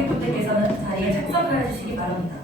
관객분들께서는 자리에 착석하여 주시기 바랍니다.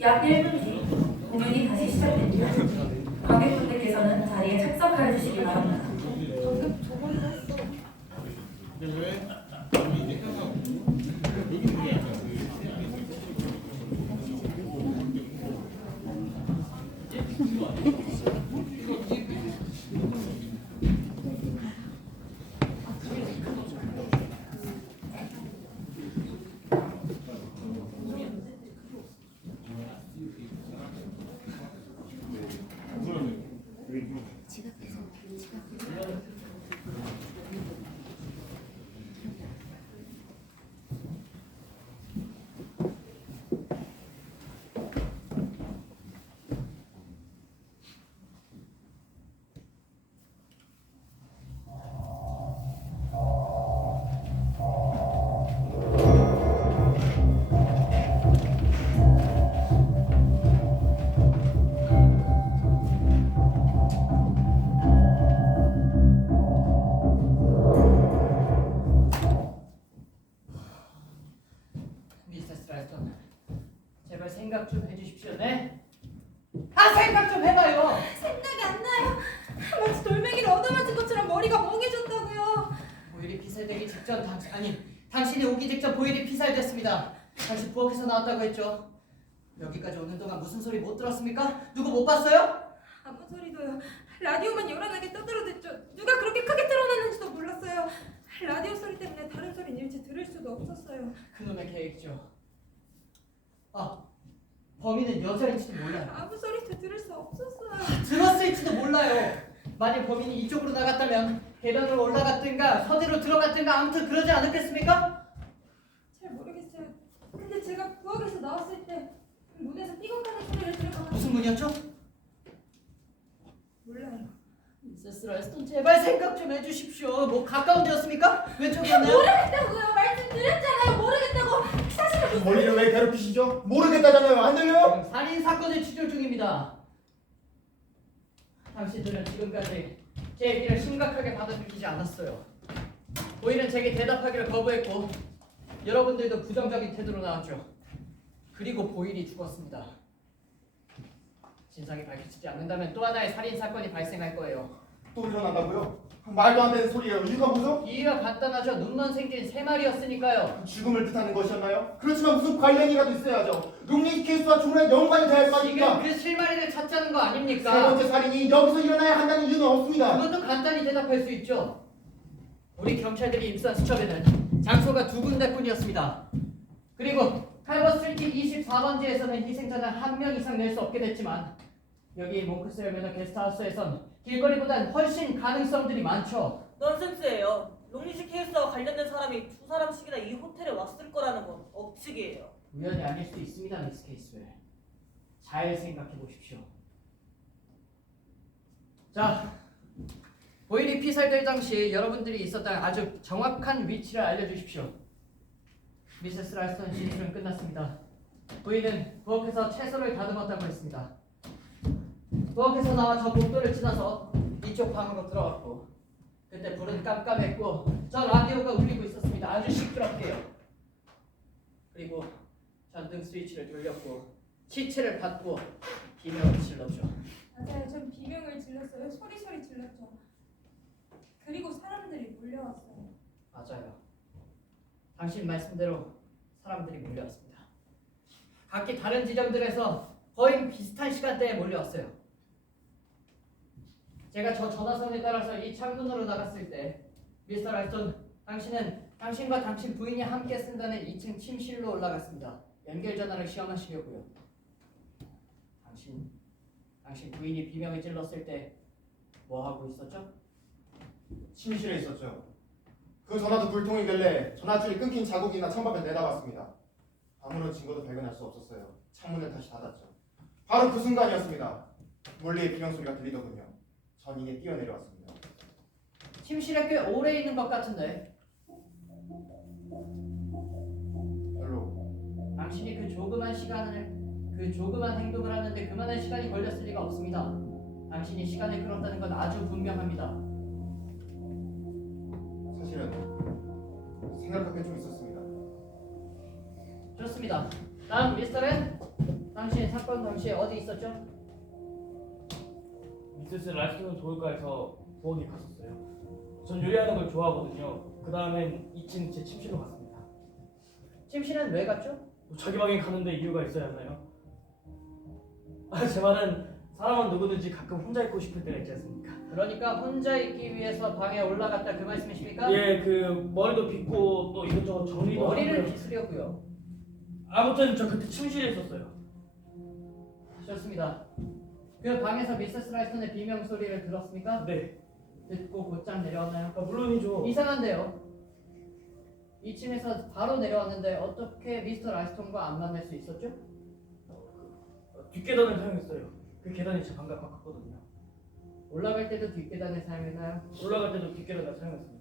약 1분 뒤 공연이 다시 시작됩니다. 관객분들께서는 자리에 착석하여 주시기 바랍니다. 제발 생각 좀 해주십시오. 네? 생각 좀 해봐요. 생각이 안 나요. 마치 돌멩이를 얻어맞은 것처럼 머리가 멍해졌다고요. 보일이 피살되기 직전 당신이 오기 직전 보일이 피살됐습니다. 당신 부엌에서 나왔다고 했죠. 여기까지 오는 동안 무슨 소리 못 들었습니까? 누구 못 봤어요? 아무 소리도요. 라디오만 요란하게 떠들어댔죠. 누가 그렇게 크게 틀어놨는지도 몰랐어요. 라디오 소리 때문에 다른 소리는 일체 들을 수도 없었어요. 그놈의 계획이죠. 범인은 여자일지도 몰라요. 아무 소리도 들을 수 없었어요. 들었을지도 몰라요. 만약 범인이 이쪽으로 나갔다면 계단으로 올라갔든가 서재로 들어갔든가 아무튼 그러지 않았겠습니까? 잘 모르겠어요. 근데 제가 부엌에서 나왔을 때 문에서 삐걱하는 소리를 들어가면 무슨 문이었죠? 몰라요. 미세스 라이스턴 제발 생각 좀 해주십시오. 뭐 가까운 데였습니까? 왼쪽이었나요? 모르겠다고요. 말씀드렸잖아요. 모르겠다고. 사실은 머리를 왜 괴롭히시죠? 모르겠다잖아요. 안 들려요? 살인 사건을 추적 중입니다. 당신들은 지금까지 제 얘기를 심각하게 받아들이지 않았어요. 보일은 제게 대답하기를 거부했고 여러분들도 부정적인 태도로 나왔죠. 그리고 보일이 죽었습니다. 진상이 밝혀지지 않는다면 또 하나의 살인 사건이 발생할 거예요. 또 일어난다고요? 말도 안 되는 소리예요. 이유가 뭐죠? 이유가 간단하죠. 눈먼 생긴 세 마리였으니까요. 죽음을 뜻하는 것이었나요? 그렇지만 무슨 관련이라도 있어야죠. 롱리 케이스와 죽음에 연관이 돼야 할 거 지금 아닙니까? 그 실마리를 찾자는 거 세 아닙니까? 번째 살인이 여기서 일어나야 한다는 이유는 없습니다. 그것도 간단히 대답할 수 있죠. 우리 경찰들이 입수한 수첩에는 장소가 두 군데뿐이었습니다. 그리고 칼버스트리트 24번지에서는 희생자는 한 명 이상 낼 수 없게 됐지만 여기 몽크스헬면허 게스트하우스에선 길거리보단 훨씬 가능성들이 많죠. 넌센스예요. 롱리시 케이스와 관련된 사람이 두 사람씩이나 이 호텔에 왔을 거라는 건 억측이에요. 우연이 아닐 수도 있습니다, 미스 케이스웰. 잘 생각해 보십시오. 자, 보일이 피살될 당시 여러분들이 있었던 아주 정확한 위치를 알려주십시오. 미세스 라이스턴 진술은 끝났습니다. 부인은 부엌에서 채소를 다듬었다고 했습니다. 부엌에서 나와 저 복도를 지나서 이쪽 방으로 들어갔고 그때 불은 깜깜했고 저 라디오가 울리고 있었습니다. 아주 시끄럽게요. 그리고 전등 스위치를 돌렸고 시체를 받고 비명을 질렀죠. 맞아요. 전 비명을 질렀어요. 소리소리 질렀죠. 그리고 사람들이 몰려왔어요. 맞아요. 당신 말씀대로 사람들이 몰려왔습니다. 각기 다른 지점들에서 거의 비슷한 시간대에 몰려왔어요. 제가 저 전화선에 따라서 이 창문으로 나갔을 때 미스터 라이스톤, 당신은 당신과 당신 부인이 함께 쓴다는 2층 침실로 올라갔습니다. 연결 전화를 시험하시려고요. 당신 부인이 비명을 찔렀을 때 뭐 하고 있었죠? 침실에 있었죠. 그 전화도 불통이길래 전화줄이 끊긴 자국이나 창밖을 내다봤습니다. 아무런 증거도 발견할 수 없었어요. 창문을 다시 닫았죠. 바로 그 순간이었습니다. 멀리에 비명 소리가 들리더군요. 전 이에 뛰어내려왔습니다. 침실에 꽤 오래 있는 것 같은데 별로. 당신이 그 조그만 행동을 하는데 그만한 시간이 걸렸을 리가 없습니다. 당신이 시간을 끌었다는 건 아주 분명합니다. 사실은 생각한 게 좀 있었습니다. 좋습니다. 다음 미스터 렌, 당신 사건 당시에 어디 있었죠? 미세스 라이스톤 도울가에서 부엌에 갔었어요. 전 요리하는 걸 좋아하거든요. 그 다음엔 2층 제 침실로 갔습니다. 침실은 왜 갔죠? 자기 방에 가는데 이유가 있어야 하나요? 제 말은 사람은 누구든지 가끔 혼자 있고 싶을 때가 있지 않습니까? 그러니까 혼자 있기 위해서 방에 올라갔다 그 말씀이십니까? 예, 그 머리도 빗고 또 이것저것 정리도 머리를 하고요. 빗으려고요. 아무튼 저 그때 침실에 있었어요. 좋습니다. 그 방에서 미세스 라이스톤의 비명 소리를 들었습니까? 네, 듣고 곧장 내려왔나요? 물론이죠. 이상한데요. 2층에서 바로 내려왔는데 어떻게 미스터 라이스톤과 안 만날 수 있었죠? 뒷계단을 사용했어요. 그 계단이 제 방과 가깝거든요. 올라갈 때도 뒷계단을 사용했나요? 올라갈 때도 뒷계단을 사용했습니다.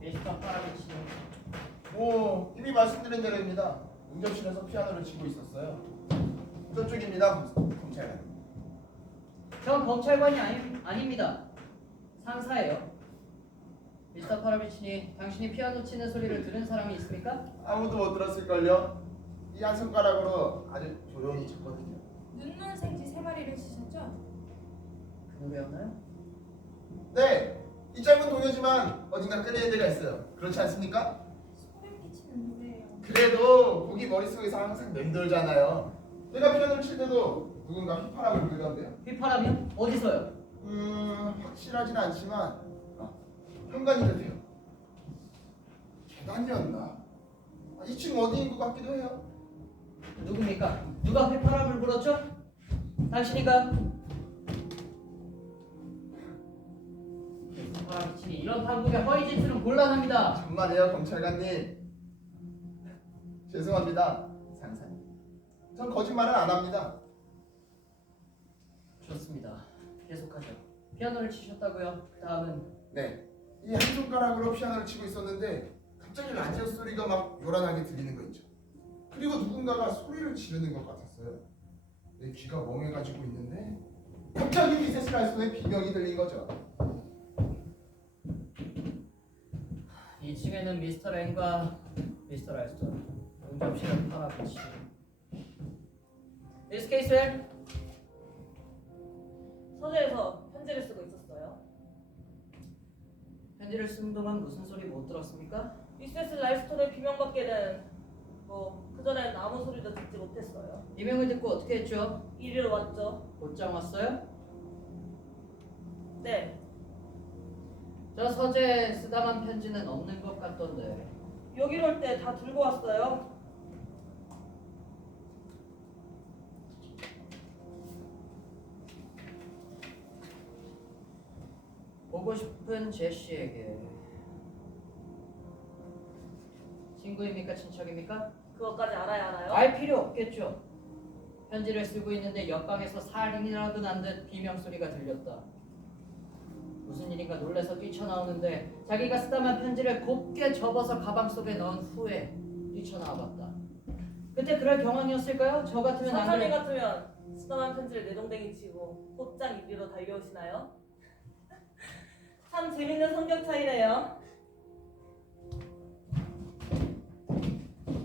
미스터 파라비치는 이미 말씀드린 대로입니다. 응접실에서 피아노를 치고 있었어요. 저쪽입니다, 검찰관. 전 검찰관이 아닙니다. 상사예요. 미스터 파라비치니 당신이 피아노 치는 소리를 들은 사람이 있습니까? 아무도 못 들었을걸요? 이 한 손가락으로 아주 조용히 쳤거든요. 눈먼 생쥐 3마리를 치셨죠? 그 노래였나요? 네! 이 짧은 동요지만 어딘가 끄는 애들이 있어요. 그렇지 않습니까? 소름 끼치는 노래예요. 그래도 곡이 머릿속에서 항상 맴돌잖아요. 내가 피아노를 칠 때도 누군가 휘파람을 불던데요. 휘파람이요? 어디서요? 확실하진 않지만 현관이 듯해요. 계단이었나? 2층 어디인 것 같기도 해요. 누굽니까? 누가 휘파람을 불었죠? 당신인가요? 미스터 파라비치니 이런 한국의 허위 진술은 곤란합니다. 정말이에요, 검찰관님. 죄송합니다, 상사님. 전 거짓말은 안 합니다. 좋습니다. 계속하죠. 피아노를 치셨다고요? 그 다음은 네, 이 한 손가락으로 피아노를 치고 있었는데 갑자기 라디오 소리가 막 요란하게 들리는 거 있죠. 그리고 누군가가 소리를 지르는 것 같았어요. 내 귀가 멍해가지고 있는데 갑자기 미세스 라이스톤의 비명이 들린 거죠. 2층에는 미스터 랭과 미스터 라이스톤, 응접실은 파라비치. This case where? 서재에서 편지를 쓰고 있었어요. 편지를 쓰는 동안 무슨 소리 못 들었습니까? 미세스 라이스톤의 비명밖에는 그전엔 아무 소리도 듣지 못했어요. 비명을 듣고 어떻게 했죠? 이리로 왔죠. 곧장 왔어요? 네, 저 서재에 쓰다만 편지는 없는 것 같던데. 여기로 올 때 다 들고 왔어요. 보고 싶은 제시에게. 친구입니까? 친척입니까? 그것까지 알아야 하나요? 알 필요 없겠죠. 편지를 쓰고 있는데 옆방에서 살인이라도 난 듯 비명 소리가 들렸다. 무슨 일인가 놀라서 뛰쳐나오는데 자기가 쓰다만 편지를 곱게 접어서 가방 속에 넣은 후에 뛰쳐나와봤다. 그때 그럴 경황이었을까요? 저 같으면 안 상사님 그래. 같으면 쓰다만 편지를 내동댕이 치고 곧장 이리로 달려오시나요? 참 재밌는 성격 차이네요.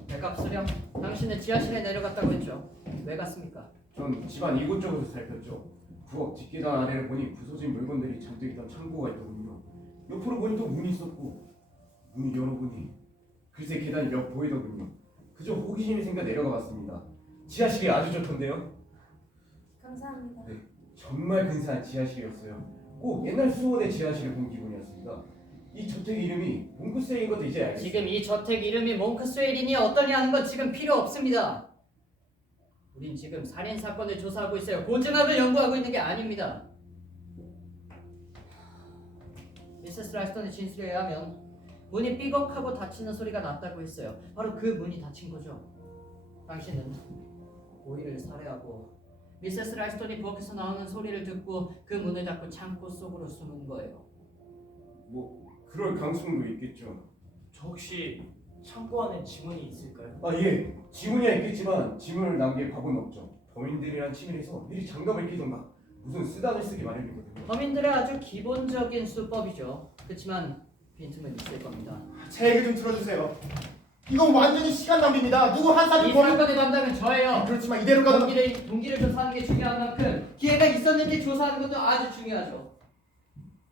백갑 수령, 당신은 지하실에 내려갔다고 했죠. 왜 갔습니까? 전 집안 이곳저곳을 살폈죠. 부엌 뒷계단 아래를 보니 부서진 물건들이 잔뜩 있던 창고가 있더군요. 옆으로 보니 또 문이 있었고 문을 열어보니 글쎄 계단이 몇 보이더군요. 그저 호기심이 생겨 내려가 봤습니다. 지하실이 아주 좋던데요. 감사합니다. 정말 근사한 지하실이었어요. 꼭 옛날 수호대 지하실을 본 기분이었습니다. 이 저택 이름이 몽크스웨이인 것도 이제 알겠어요. 지금 이 저택 이름이 몽크스웨일이니 어떠냐 하는 건 지금 필요 없습니다. 우린 지금 살인 사건을 조사하고 있어요. 고증학을 연구하고 있는 게 아닙니다. 미세스 라스턴의 진술에 의하면 문이 삐걱하고 닫히는 소리가 났다고 했어요. 바로 그 문이 닫힌 거죠. 당신은 오이를 살해하고 미세스 라스턴이 부엌에서 나오는 소리를 듣고 그 문을 닫고 창고 속으로 숨은 거예요. 뭐 그럴 가능성도 있겠죠. 저 혹시 창고 안에 지문이 있을까요? 아 예, 지문이야 있겠지만 지문을 남길 밥은 없죠. 범인들이란 치밀해서 미리 장갑을 끼던가 무슨 수단을 쓰기 마련이거든요. 범인들의 아주 기본적인 수법이죠. 그렇지만 빈틈은 있을 겁니다. 제 얘기 좀 들어주세요. 이건 완전히 시간 낭비입니다. 누구 한 사람이 이 사건의 담당은 저예요. 그렇지만 이대로 가면 동기를 조사하는 게 중요한 만큼 기회가 있었는지 조사하는 것도 아주 중요하죠.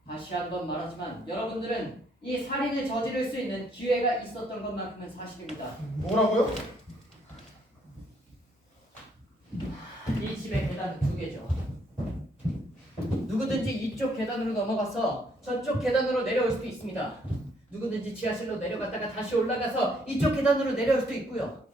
다시 한번 말하지만 여러분들은 이 살인을 저지를 수 있는 기회가 있었던 것만큼은 사실입니다. 뭐라고요? 이 집의 계단은 두 개죠. 누구든지 이쪽 계단으로 넘어가서 저쪽 계단으로 내려올 수도 있습니다. 누구든지 지하실로 내려갔다가 다시 올라가서 이쪽 계단으로 내려올 수도 있고요.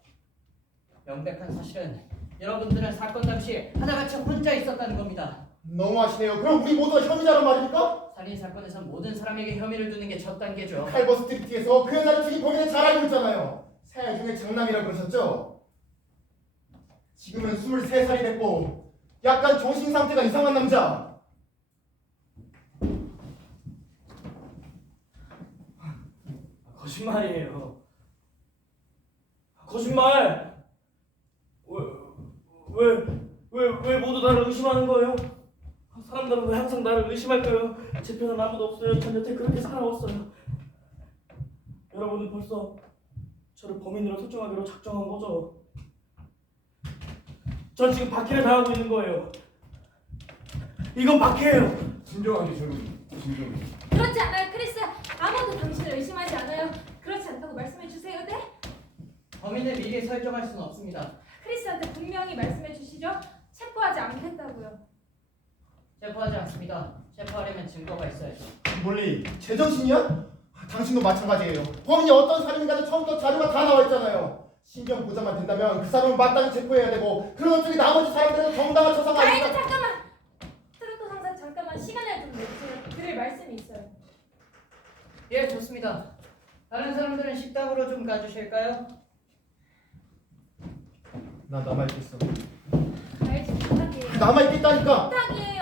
명백한 사실은 여러분들은 사건 당시 하나같이 혼자 있었다는 겁니다. 너무하시네요. 그럼 우리 모두가 혐의자란 말입니까? 살인 사건에선 모든 사람에게 혐의를 두는 게 첫 단계죠. 칼버 스트리트에서 그 여자를 죽인 범인을 잘 알고 있잖아요. 새 중에 장남이라고 그러셨죠? 지금은 23살이 됐고 약간 정신 상태가 이상한 남자. 거짓말이에요. 거짓말! 왜 모두 나를 의심하는 거예요? 사람들은 왜 항상 나를 의심할까요? 제 편은 아무도 없어요. 전 여태 그렇게 살아왔어요. 여러분은 벌써 저를 범인으로 설정하기로 작정한 거죠? 전 지금 박해를 당하고 있는 거예요. 이건 박해예요. 진정하게 젊은이, 진정해. 그렇지 않아요, 크리스. 아무도 당신을 의심하지 않아요. 그렇지 않다고 말씀해 주세요, 네? 범인을 미리 설정할 수는 없습니다. 크리스한테 분명히 말씀해 주시죠. 체포하지 않겠다고요. 체포하지 않습니다. 체포하려면 증거가 있어야죠. 몰리 제정신이야? 당신도 마찬가지예요. 범인이 어떤 살인인가는 처음부터 자료가 다 나와 있잖아요. 신병 보장만 된다면 그 사람을 마땅히 체포해야 되고 그런 쪽이 나머지 사람들은 정당한 처사가 아이고 아니라. 잠깐만. 트로트 상사 잠깐만 시간을 좀 내주세요. 드릴 말씀이 있어요. 예, 좋습니다. 다른 사람들은 식당으로 좀 가주실까요? 나 남아있겠어. 알지 부탁이에요. 남아있겠다니까. 부탁이에요.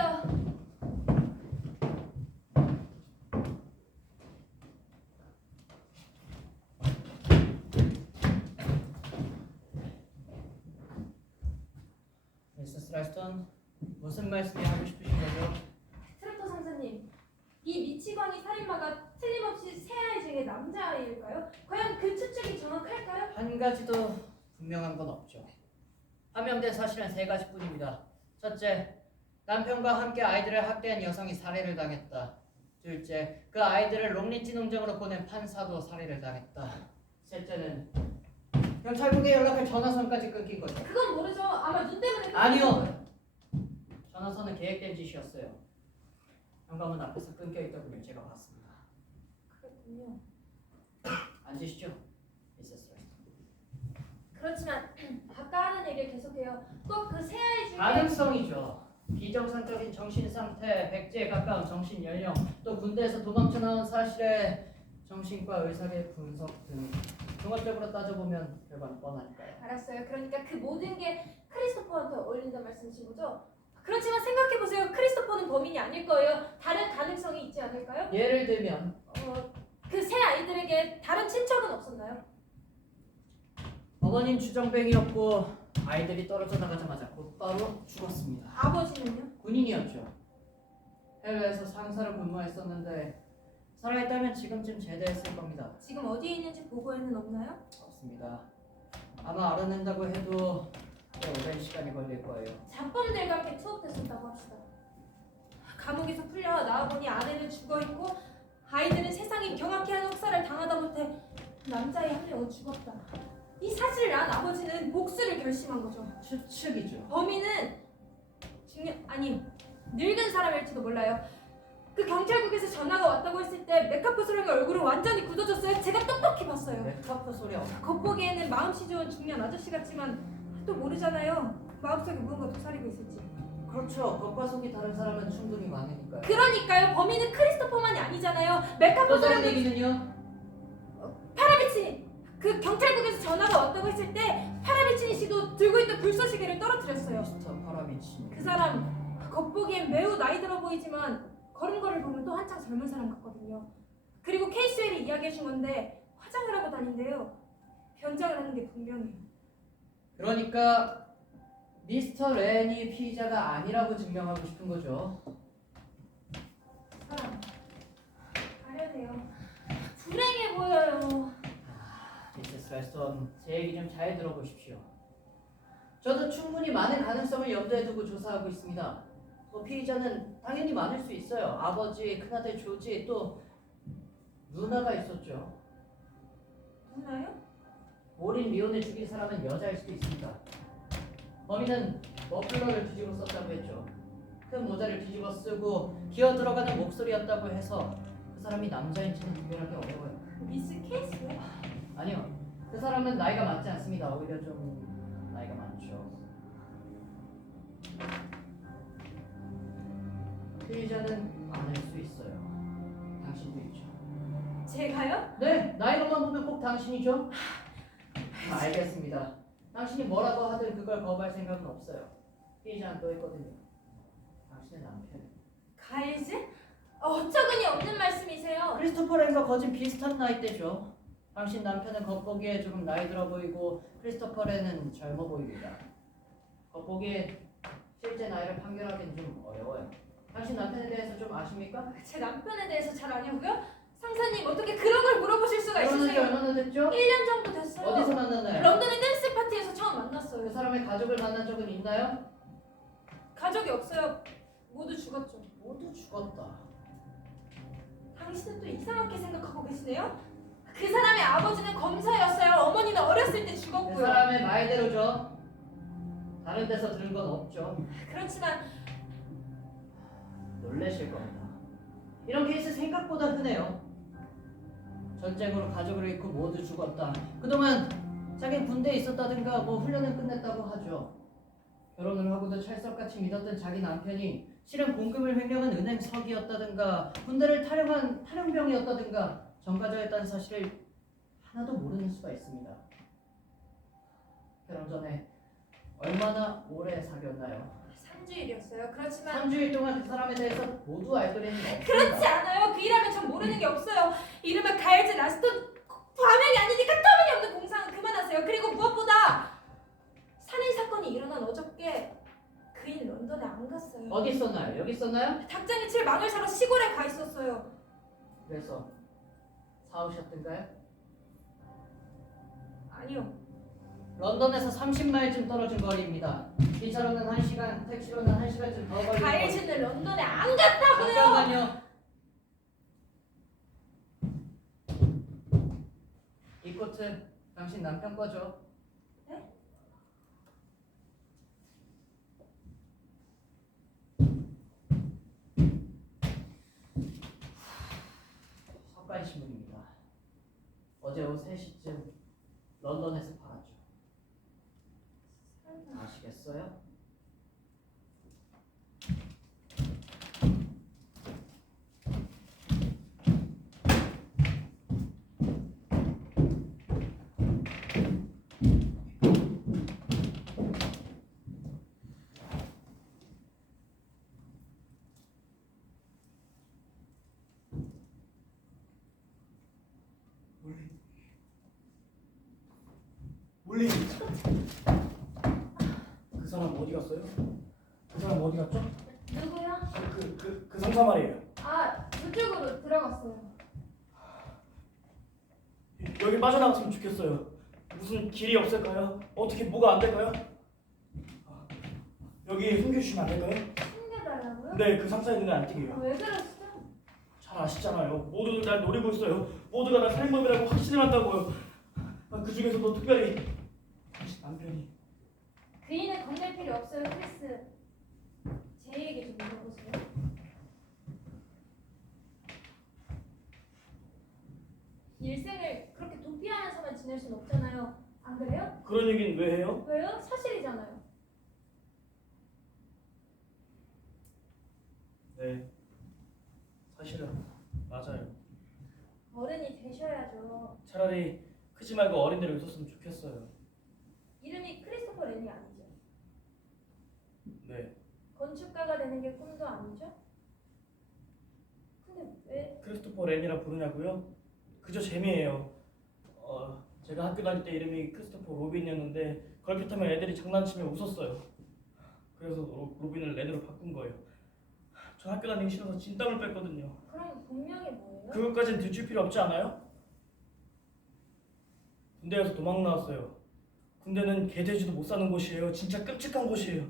미세스 라스턴, 무슨 말씀이 하고 싶으신 거죠? 트로트 상사님, 이 미치광이 살인마가 틀림없이 세 아이 중에 남자아이일까요? 과연 그 추측이 정확할까요? 한 가지도 분명한 건 없죠. 판명된 사실은 세 가지뿐입니다. 첫째, 남편과 함께 아이들을 학대한 여성이 살해를 당했다. 둘째, 그 아이들을 롱리지 농장으로 보낸 판사도 살해를 당했다. 셋째는 경찰국에 연락할 전화선까지 끊긴 거죠. 그건 모르죠. 아마 눈 때문에 끊긴 아니요. 거예요. 전화선은 계획된 짓이었어요. 현관문 앞에서 끊겨 있더군요. 제가 봤습니다. 그렇군요. 앉으시죠, 미세스 라스턴. 그렇지만 아까 하는 얘기를 계속해요. 꼭 그 세 아이 중에 가능성이죠. 비정상적인 정신 상태, 백지에 가까운 정신 연령, 또 군대에서 도망쳐 나온 사실의 정신과 의사계 분석 등 종합적으로 따져보면 결과는 뻔하니까요. 알았어요. 그러니까 그 모든 게 크리스토퍼한테 어울린다는 말씀이신 거죠? 그렇지만 생각해보세요. 크리스토퍼는 범인이 아닐 거예요. 다른 가능성이 있지 않을까요? 예를 들면 그 세 아이들에게 다른 친척은 없었나요? 어머님 주정뱅이였고 아이들이 떨어져 나가자마자 곧바로 죽었습니다. 아버지는요? 군인이었죠. 해외에서 상사로 근무했었는데 살아있다면 지금쯤 제대했을 겁니다. 지금 어디에 있는지 보고에는 없나요? 없습니다. 아마 알아낸다고 해도 꽤 오랜 시간이 걸릴 거예요. 잡범들과 함께 투옥됐었다고 합시다. 감옥에서 풀려 나와보니 아내는 죽어있고 아이들 끝에 남자의 한 명은 죽었다. 이 사실을 안 아버지는 복수를 결심한 거죠. 추측이죠. 범인은 늙은 사람일지도 몰라요. 그 경찰국에서 전화가 왔다고 했을 때 메카프스령의 얼굴은 완전히 굳어졌어요. 제가 똑똑히 봤어요. 메카프 소리 없. 겉보기에는 마음씨 좋은 중년 아저씨 같지만 또 모르잖아요. 마음속에 무언가 도사리고 있을지. 그렇죠. 겉과 속이 다른 사람은 충분히 많으니까요. 그러니까요. 범인은 크리스토퍼만이 아니잖아요. 또 다른 메카프스령이 얘기는요? 파라비치니 그 경찰국에서 전화가 왔다고 했을 때 파라비치니 씨도 들고 있던 불쏘시개를 떨어뜨렸어요. 미스터 파라비치. 그 사람 겉보기엔 매우 나이 들어 보이지만 걸음걸이를 보면 또 한창 젊은 사람 같거든요. 그리고 케이스웰이 이야기해 준 건데 화장을 하고 다닌대요. 변장을 하는 게 분명해요. 그러니까 미스터 렌이 피의자가 아니라고 증명하고 싶은 거죠. 사람 아련해요. 불행해 보여요. 미세스 랄스턴, 제 얘기 좀 잘 들어보십시오. 저도 충분히 많은 가능성을 염두에 두고 조사하고 있습니다. 피의자는 당연히 많을 수 있어요. 아버지, 큰아들 조지, 또 누나가 있었죠. 누나요? 모린 리온을 죽인 사람은 여자일 수도 있습니다. 범인은 머플러를 뒤집어 썼다고 했죠. 큰 모자를 뒤집어 쓰고 기어 들어가는 목소리였다고 해서 그 사람이 남자인지는 구별하기 어려워요. 미스 케이스요? 아니요, 그 사람은 나이가 많지 않습니다. 오히려 좀 나이가 많죠. 피의자는 많을 수 있어요. 당신도 있죠. 제가요? 네, 나이로만 보면 꼭 당신이죠. 알겠습니다. 당신이 뭐라고 하든 그걸 거부할 생각은 없어요. 피의자는 또 있거든요. 당신의 남편. 가일즈? 어처구니 없는 말씀이세요. 크리스토퍼 렌과 거진 비슷한 나이대죠. 당신 남편은 겉보기에 조금 나이 들어 보이고 크리스토퍼 렌은 젊어 보입니다. 겉보기에 실제 나이를 판결하기는 좀 어려워요. 당신 남편에 대해서 좀 아십니까? 제 남편에 대해서 잘 아냐고요? 상사님 어떻게 그런 걸 물어보실 수가 결혼한 지 있으세요? 얼마나 됐죠? 1년 정도 됐어요. 어디서 만났나요? 런던의 댄스 파티에서 처음 그 만났어요. 사람의 가족을 만난 적은 있나요? 가족이 없어요. 모두 죽었죠. 모두 죽었다. 당신은 또 이상하게 생각하고 계시네요? 그 사람의 아버지는 검사였어요. 어머니는 어렸을 때 그 죽었고요. 사람의 말대로죠. 다른 데서 들은 건 없죠. 그렇지만 놀라실 겁니다. 이런 케이스 생각보다 흔해요. 전쟁으로 가족을 잃고 모두 죽었다. 그동안 자기 군대에 있었다든가 뭐 훈련을 끝냈다고 하죠. 결혼을 하고도 찰석같이 믿었던 자기 남편이 실은 공금을 횡령한 은행 서기였다든가 군대를 탈영한 탈영병이었다든가 전과자였다는 사실을 하나도 모르는 수가 있습니다. 결혼 전에 얼마나 오래 사귀었나요? 3주일이었어요. 그렇지만 3주일 동안 그 사람에 대해서 모두 알 거리는 없습니다. 그렇지 않아요. 그 일하면 전 모르는 게 없어요. 이름은 가일즈 라스톤. 과명이 아니니까 터무니없는 공상은 그만하세요. 그리고 무엇보다 살인 사건이 일어난 어저께 그인 런던에 안 갔어요. 어디 있었나요? 여기 있었나요? 닭장이 칠 망을 사러 시골에 가 있었어요. 그래서 사오셨던가요? 아니요. 런던에서 30마일쯤 떨어진 거리입니다. 기차로는 1시간, 택시로는 1시간쯤 더 걸리는 거리. 가일즈는 런던에 안 갔다고요. 잠깐만요. 이 코트 당신 남편 거죠? 네? 석가인 신문입니다. 어제 오후 3시쯤 런던에서 팔았죠. 아시겠어요? 몰리. 그 사람 어디 갔어요? 그 사람 어디 갔죠? 누구요? 그 상사 말이에요. 아, 저쪽으로 들어갔어요. 여기 빠져나갔으면 좋겠어요. 무슨 길이 없을까요? 어떻게 뭐가 안 될까요? 여기 숨겨주시면 안 될까요? 숨겨달라고요? 네, 그 상사의 눈에 안 띄게요. 왜 그러시죠? 잘 잘 아시잖아요. 모두들 날 노리고 있어요. 모두가 날 살인범이라고 확신해놨다고요. 그 중에서도 특별히 당신 남편이. 그이는 겁낼 필요 없어요, 크리스. 제 얘기 좀 물어보세요. 일생을 그렇게 도피하면서만 지낼 순 없잖아요. 안 그래요? 그런 얘기는 왜 해요? 왜요? 사실이잖아요. 네, 사실은 맞아요. 어른이 되셔야죠. 차라리 크지 말고 어린 데로 있었으면 좋겠어요. 이름이 크리스토퍼 렌이 아니죠? 네, 건축가가 되는 게 꿈도 아니죠? 근데 왜? 크리스토퍼 렌이라 부르냐고요? 그저 재미예요. 제가 학교 다닐 때 이름이 크리스토퍼 로빈이었는데 걸핏하면 애들이 장난치며 웃었어요. 그래서 로빈을 렌으로 바꾼 거예요. 저 학교 다니기 싫어서 진땀을 뺐거든요. 그럼 본명이 뭐예요? 그것까진 들출 필요 없지 않아요? 군대에서 도망 나왔어요. 군대는 개돼지도 못 사는 곳이에요. 진짜 끔찍한 곳이에요.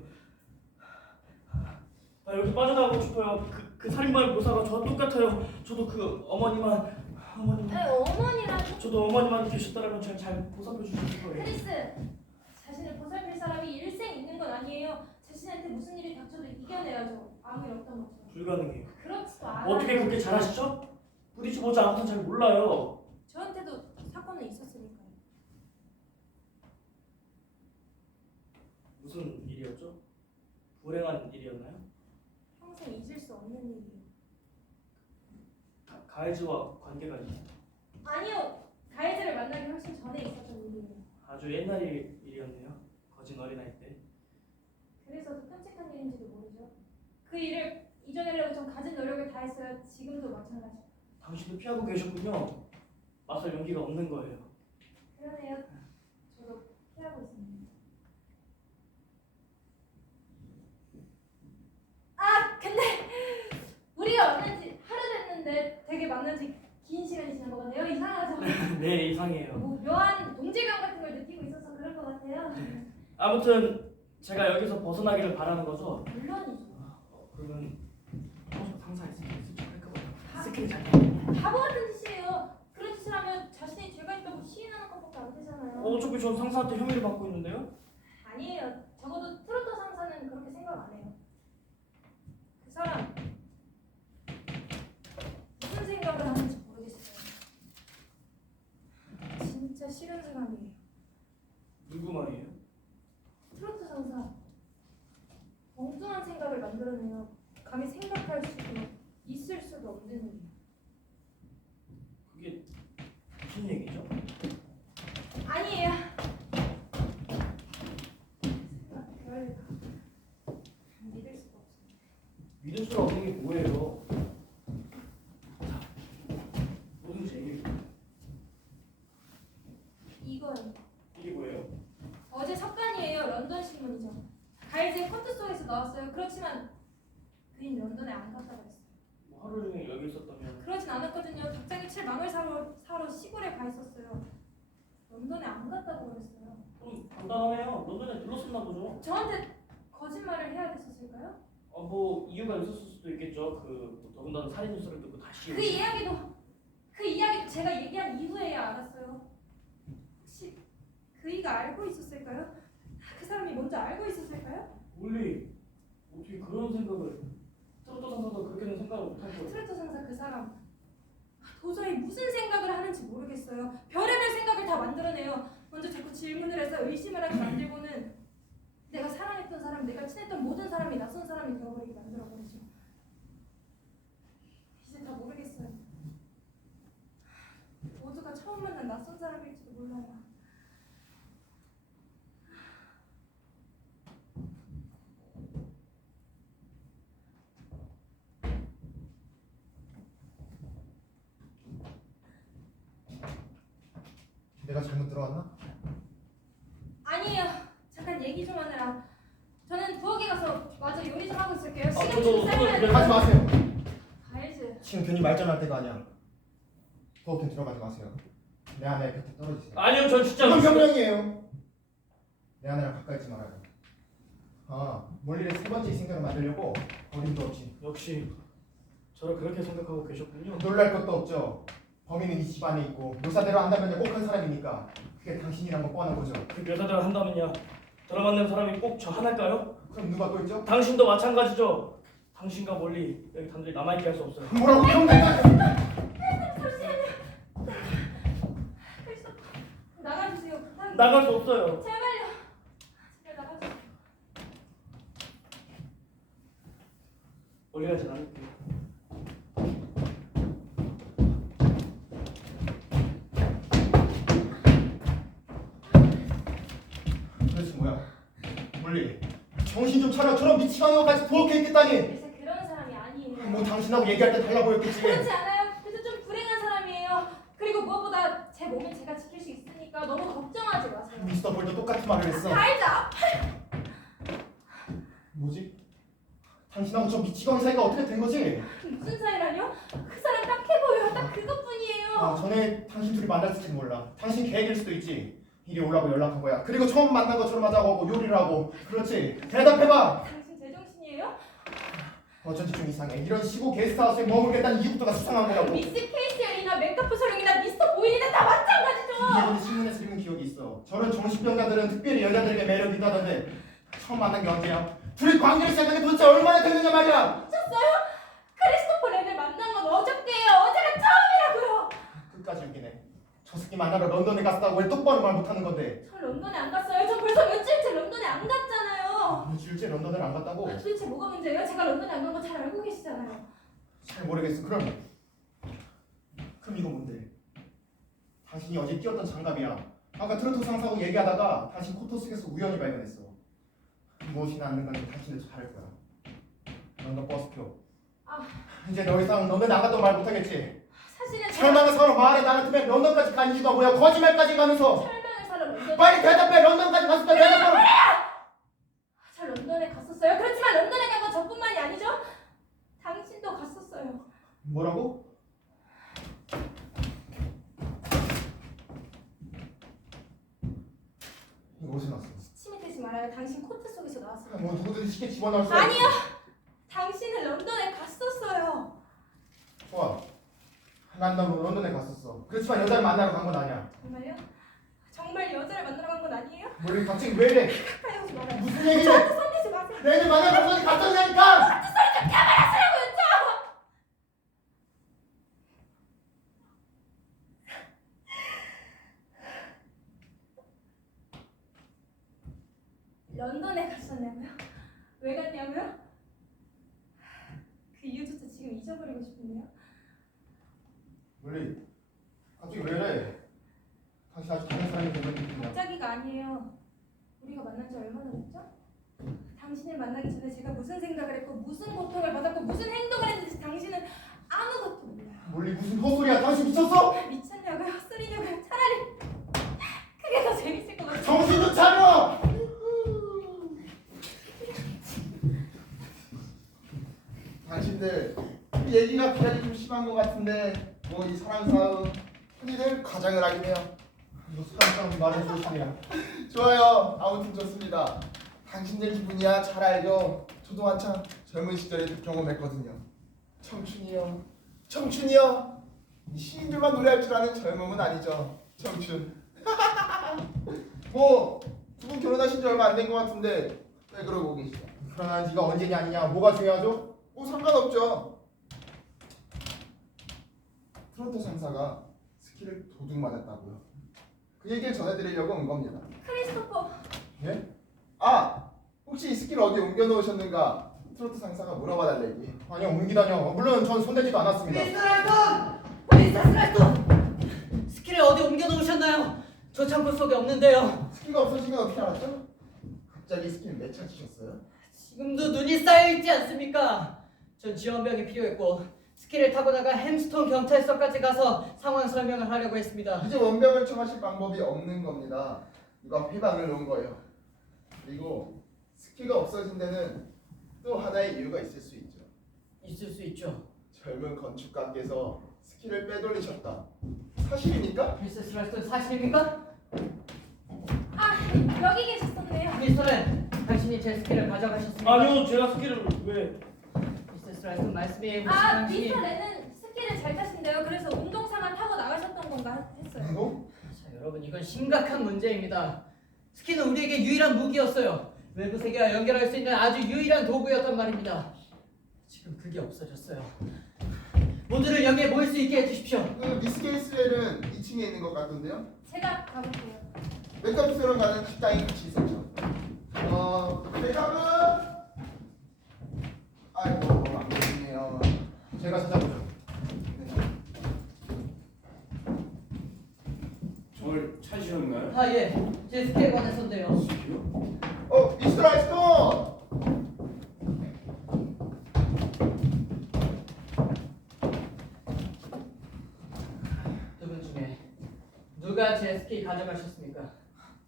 여기 빠져나가고 싶어요. 그 살인마의 묘사가 저와 똑같아요. 저도 그 어머니만 어머니라고? 저도 어머니만 계셨더라면 제가 잘 보살펴 주실 거예요. 크리스! 자신을 보살필 사람이 일생 있는 건 아니에요. 자신한테 무슨 일이 닥쳐도 이겨내야죠. 아무 일 없던 것처럼. 불가능해요. 그렇지도 않아요. 어떻게 그렇게 잘하시죠? 부딪혀보지 않고선 잘 몰라요. 저한테도 사건은 있었으니까요. 무슨 일이었죠? 불행한 일이었나요? 평생 잊을 수 없는 일이에요. 가해지와 관계가 있나요? 아니요. 가해자를 만나기 훨씬 전에 있었던 일이에요. 아주 옛날 일이었네요. 거진 어린아이 때. 그래서 더 끔찍한 일인지도 모르죠. 그 일을 이겨내려고 전 가진 노력을 다했어요. 지금도 마찬가지. 당신도 피하고 계셨군요. 맞설 용기가 없는 거예요. 그러네요. 저도 피하고 있습니다. 아, 근데 우리가 만난 지 하루 됐는데 되게 만난 지 긴 시간이 지난 것 같네요. 이상하죠? 네, 이상해요. 뭐 묘한 동질감 같은 걸 느끼고 있어서 그런 것 같아요. 아무튼 제가 여기서 벗어나기를 바라는 거죠. 물론이죠. 그러면 상사 할까 봐. 스킬이 잘. 바보 같은 짓이에요. 그런 짓을 하면 자신이 죄가 있다고 시인하는 것밖에 안 되잖아요. 어차피 전 상사한테 혐의를 받고 있는데요. 아니에요. 적어도 트로터 상사는 그렇게 생각 안 해요. 그 사람 무슨 생각을 하는지 모르겠어요. 진짜 싫은 사람이에요. 누구 말이에요? 트로트 상사. 엉뚱한 생각을 만들어내요. 감히 생각할 수도 있을 수도 없는 일이에요. 그게 무슨 얘기죠? 아니에요. 별 믿을 수가 없어요. 믿을 수 없는 게 뭐예요? 자, 뭐든지 얘기해. 이거예요. 이게 뭐예요? 어제 석간이에요. 런던 신문이죠. 가일즈의 커트 속에서 나왔어요. 그렇지만 그인 런던에 안 갔다고 했어요. 뭐 하루 종일 여기 있었다면. 그러진 않았거든요. 닭장이 칠 망을 사러 시골에 가 있었어요. 런던에 안 갔다고 그랬어요. 그럼 간단하네요. 런던에 들렀었나 보죠. 저한테 거짓말을 해야 됐었을까요? 뭐 이유가 있었을 수도 있겠죠. 뭐 더군다나 살인 뉴스를 듣고 다시. 그 이야기도 제가 얘기한 이후에야 알았어요. 혹시 그이가 알고 있었을까요? 그 사람이 먼저 알고 있었을까요? 원래 어떻게 그런 생각을 트로트 상사도 그렇게는 생각을 못할 거예요. 트로트 상사 그 사람 도저히 무슨 생각을 하는지 모르겠어요. 별의별 생각을 다 만들어내요. 먼저 자꾸 질문을 해서 의심을 하게 만들고는 내가 사랑했던 사람, 내가 친했던 모든 사람이 낯선 사람이 되어버리게 만들어버리죠. 이제 다 모르겠어요. 모두가 처음 만난 낯선 사람일지도 몰라요. 내가 잘못 들어왔나? 아니에요. 잠깐 얘기 좀 하느라. 저는 부엌에 가서 마저 요리 좀 하고 있을게요. 시간 저도 좀 쌓여야 돼요. 가지 마세요. 가야지. 지금 괜히 말전할 때가 아니야. 부엌엔 들어가지 마세요. 내 아내 곁에 떨어지세요. 아니요, 전 진짜. 이건 변명이에요. 내 아내랑 가까이 있지 말아요. 멀리에 세 번째 생각을 만들려고 어림도 없이. 역시 저를 그렇게 생각하고 계셨군요. 놀랄 것도 없죠. 범인은 이 집 안에 있고 묘사대로 한다면 꼭 한 사람이니까 그게 당신이란 걸 뻔한 거죠. 그 묘사대로 한다면야 저를 만난 사람이 꼭 저 하나일까요? 그럼 누가 또 있죠? 당신도 마찬가지죠. 당신과 멀리 여기 단둘이 남아있게 할 수 없어요. 뭐라고 평대가 크리스토퍼, 나가주세요. 부탁이에요. 나갈 수 없어요. 제발요. 제발 나가주세요. 멀리 가진 않을게요. 도대체 뭐야? 멀리 정신 좀 차려. 저런 미치광이 것까지 부엌에 있겠다니. 그래서 그런 사람이 아니에요. 뭐 당신하고 얘기할 때 달라 보였겠지. 그렇지 않아요. 그래서 좀 불행한 사람이에요. 그리고 무엇보다 제 몸은 제가 지킬 수 있으니까 너무 걱정하지 마세요. 미스터 볼도 똑같은 말을 했어. 알자. 뭐지? 당신하고 저 미치광이 사이가 어떻게 된 거지? 무슨 사이라뇨? 그 사람 딱해 보여요. 딱 그것뿐이에요. 전에 당신 둘이 만났을지도 몰라. 당신 계획일 수도 있지. 이리 오라고 연락한 거야. 그리고 처음 만난 것처럼 하자고 하고 요리를 하고. 그렇지. 대답해봐. 당신 제정신이에요? 어쩐지 좀 이상해. 이런 시골 게스트하우스에 머물겠다는 이유부터가 수상한 거라고. 미스 케이스엘이나 맥카프 소령이나 미스터 보일이나 다 마찬가지죠. 이 얘기는 신문에서 읽은 기억이 있어. 저런 정신병자들은 특별히 여자들에게 매력이 있다던데 처음 만난 게 언제야? 둘이 관계를 시작한 게 도대체 얼마나 됐느냐 말이야. 미쳤어요? 크리스토퍼 렌을 만난 건 어저께예요. 어제가 처음이라고요. 끝까지 웃기네. 저 새끼 만나러 런던에 갔다고 왜 똑바로 말 못하는 건데. 저 런던에 안 갔어요. 저 벌써 며칠째 런던에 안 갔잖아요. 일주일째 런던을 안 갔다고? 도대체 뭐가 문제예요? 제가 런던에 안 간 거 잘 알고 계시잖아요. 잘 모르겠어. 그럼 이거 뭔데? 당신이 어제 끼웠던 장갑이야. 아까 트로트 상사하고 얘기하다가 당신 코트 속에서 우연히 발견했어. 무엇이나 않는 건 당신도 잘할 거야. 런던 버스표. 이제 더 이상 런던에 안 갔다고 말 못하겠지? 사실은 설명을 서로 말해. 나 같으면 런던까지 간 이유가 뭐야? 거짓말까지 가면서. 설명을 사러 런던. 빨리 대답해. 런던까지 갔을 때 대답하라. 저 런던에 갔었어요. 그렇지만 런던에 간 건 저뿐만이 아니죠. 당신도 갔었어요. 뭐라고? 이거 어디서 났어? 시침이 되지 말아요. 당신 코트 속에서 나왔어요. 뭐 누구든지 쉽게 집어넣을 수 아니요. 당신은 런던에 갔었어요. 좋아. 난 런던에 갔었어. 그렇지만 여자를 만나러 간 건 아니야. 정말요? 정말 여자를 만나러 간 건 아니에요? 뭘 갑자기 왜 이래? 가까이 오지 말아요. 무슨 얘기를? 저한테 손대지 마세요. 내가 만나러 런던에 갔었냐니까! 하라고요, 저! 런던에 갔었냐고요? 왜 갔냐고요? 그 이유조차 지금 잊어버리고 싶은데요. 멀리 갑자기 왜 이래? 당신 아주 다른 사람이 된 느낌이야. 갑자기가 아니에요. 우리가 만난 지 얼마나 됐죠? 당신을 만나기 전에 제가 무슨 생각을 했고 무슨 고통을 받았고 무슨 행동을 했는지 당신은 아무것도 몰라요. 멀리 무슨 헛소리야? 당신 미쳤어? 미쳤냐고요? 헛소리냐고요? 차라리 그게 더 재밌을 것 같아요. 정신 좀 차려! 당신들 얘기가 비하기 좀 심한 것 같은데 뭐 이 사랑 싸움 흔히들 과장을 하긴 해요. 뭐 사람처럼 말해주시네요. 좋아요. 아무튼 좋습니다. 당신들 기분이야 잘 알죠. 저도 한참 젊은 시절에 경험했거든요. 청춘이요. 청춘이요. 이 시인들만 노래할 줄 아는 젊음은 아니죠. 청춘. 뭐 두 분 결혼하신 지 얼마 안 된 것 같은데 왜 그러고 계시죠? 그러나 네가 언제냐 아니냐 뭐가 중요하죠? 뭐 상관없죠. 트로트 상사가 스키를 도둑 맞았다고요. 그 얘기를 전해드리려고 온 겁니다. 크리스토퍼, 예? 아! 혹시 이 스키를 어디 옮겨 놓으셨는가? 트로트 상사가 물어봐 달래기. 아니요 옮기다뇨. 물론 전 손대지도 않았습니다. 미스터 스라이턴! 스키를 어디 옮겨 놓으셨나요? 저 창고 속에 없는데요. 스키가 없어진 건 어떻게 알았죠? 갑자기 스키를 왜 찾으셨어요? 지금도 눈이 쌓여 있지 않습니까? 전 지원병이 필요했고 스키를 타고 나가 햄스톤 경찰서까지 가서 상황 설명을 하려고 했습니다. 이제 원병을 청하실 방법이 없는 겁니다. 누가 회방을 놓은 거예요. 그리고 스키가 없어진 데는 또 하나의 이유가 있을 수 있죠. 있을 수 있죠. 젊은 건축가께서 스키를 빼돌리셨다. 사실입니까? 미스터 스라이턴 사실입니까? 여기 계셨었네요. 미스터는 당신이 제 스키를 가져가셨습니까? 아니요, 제가 스키를 왜? 미스터 라이슨 말씀이 혹시 아, 당신이 미스터 렌은 스키를 잘 타신대요. 그래서 운동삼아 타고 나가셨던 건가 했어요. 운동? 자, 여러분 이건 심각한 문제입니다. 스키는 우리에게 유일한 무기였어요. 외부 세계와 연결할 수 있는 아주 유일한 도구였단 말입니다. 지금 그게 없어졌어요. 모두를 여기에 모일 수 있게 해주십시오. 그 미스 게이스웰은 2층에 있는 것 같던데요? 제가 가볼게요. 웨이크업스랑 가는 식당이 같이 있었죠. 웨이크업은 아이고 안 보이네요. 제가 찾아보죠. 저를 찾으셨나요? 아 예, 제 스키에 관해서인데요. 미스터 라이스톤! 두 분 중에 누가 제 스키 가져가셨습니까?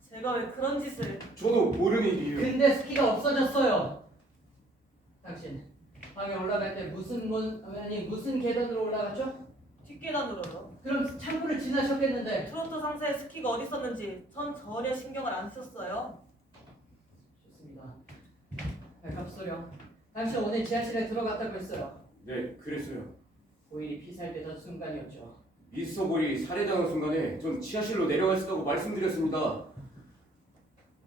제가 왜 그런 짓을? 저도 모르는 일이에요. 근데 스키가 없어졌어요. 당신 방에 올라갈 때 무슨 계단으로 올라갔죠? 뒷계단으로요. 그럼 창문을 지나셨겠는데. 트로트 상사의 스키가 어디 있었는지 전 전혀 신경을 안 썼어요. 좋습니다. 갑소령, 당신 오늘 지하실에 들어갔다고 했어요. 네, 그랬어요. 고일이 피살되던 순간이었죠. 미스터 볼이 살해당한 순간에 전 지하실로 내려갔다고 말씀드렸습니다.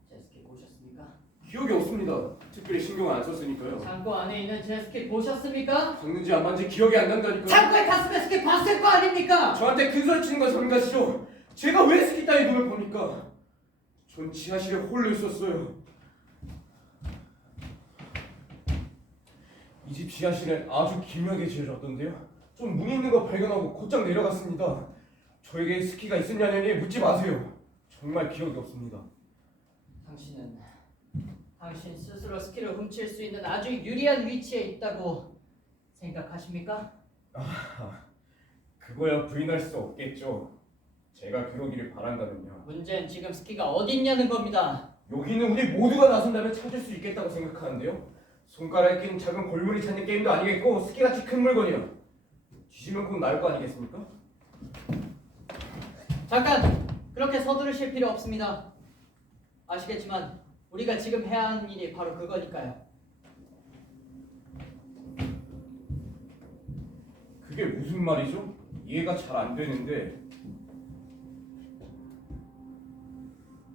제 스키 보셨습니까? 기억이 없습니다. 특별히 신경을 안 썼으니까요. 창고 안에 있는 제 스키 보셨습니까? 봤는지 안 봤는지 기억이 안 난다니까요. 창고에 갔으면 스키 봤을 거 아닙니까? 저한테 큰 소리 치는 건 삼가시죠. 제가 왜 스키 따위 놈을 봅니까? 전 지하실에 홀로 있었어요. 이 집 지하실은 아주 기묘하게 지어졌던데요. 좀 문이 있는 거 발견하고 곧장 내려갔습니다. 저에게 스키가 있었냐니 묻지 마세요. 정말 기억이 없습니다. 당신은 당신 스스로 스키를 훔칠 수 있는 아주 유리한 위치에 있다고 생각하십니까? 그거야 부인할 수 없겠죠. 제가 그러기를 바란다면요. 문제는 지금 스키가 어디 있냐는 겁니다. 여기는 우리 모두가 나선다면 찾을 수 있겠다고 생각하는데요. 손가락에 낀 작은 골물이 찾는 게임도 아니겠고 스키같이 큰 물건이요. 뒤지면 곧 나을 거 아니겠습니까? 잠깐! 그렇게 서두르실 필요 없습니다. 아시겠지만 우리가 지금 해야 하는 일이 바로 그거니까요. 그게 무슨 말이죠? 이해가 잘 안 되는데.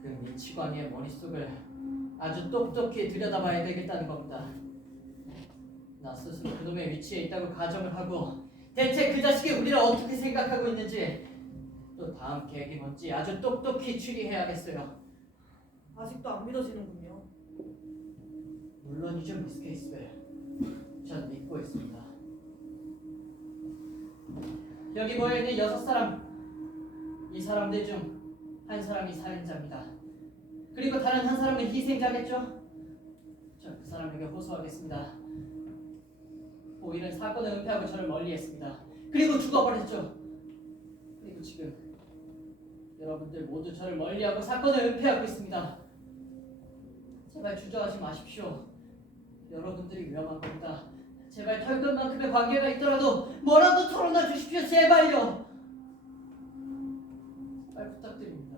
그 미치광이의 머릿속을 아주 똑똑히 들여다봐야 되겠다는 겁니다. 나 스스로 그놈의 위치에 있다고 가정을 하고 대체 그 자식이 우리를 어떻게 생각하고 있는지 또 다음 계획이 뭔지 아주 똑똑히 추리해야겠어요. 아직도 안 믿어지는군요. 물론이죠, 미스 케이스웰. 전 믿고 있습니다. 여기 모여있는 6사람, 이 사람들 중 한 사람이 살인자입니다. 그리고 다른 한 사람은 희생자겠죠? 전 그 사람에게 호소하겠습니다. 오일은 사건을 은폐하고 저를 멀리했습니다. 그리고 죽어버렸죠. 그리고 지금 여러분들 모두 저를 멀리하고 사건을 은폐하고 있습니다. 제발 주저하지 마십시오. 여러분들이 위험한 겁니다. 제발 털끝만큼의 관계가 있더라도 뭐라도 털어놔 주십시오. 제발요. 제발 부탁드립니다.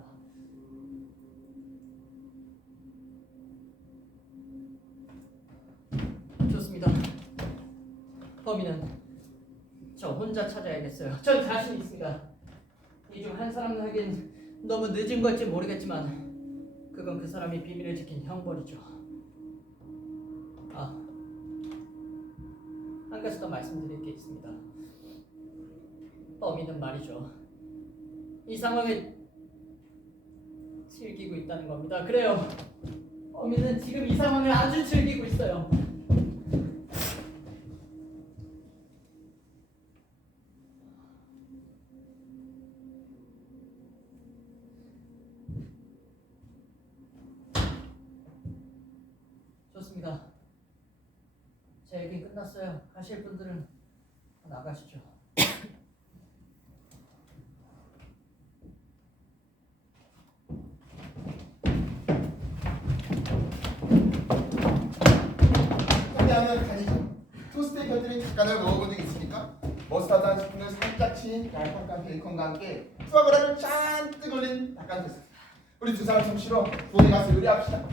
좋습니다. 범인은 저 혼자 찾아야겠어요. 전 자신 있습니다. 이 중 한 사람은 하긴 너무 늦은 걸지 모르겠지만 그건 그 사람이 비밀을 지킨 형벌이죠. 한 가지 더 말씀드릴 게 있습니다. 범인은 말이죠. 이 상황을 즐기고 있다는 겁니다. 그래요. 범인은 지금 이 상황을 아주 즐기고 있어요. 좋습니다. 제 얘기 끝났어요. 가실 분들은 나가시죠. 상대하면 간이죠. 토스트에 곁들인 닭간을 먹어본 적 있습니까? 머스타드 한 스푼을 살짝 친 얄팍한 베이컨과 함께 푸아그라를 잔뜩 올린 닭간 토스트. 우리 두 사람 좀 싫어. 부엌에 가서 요리합시다.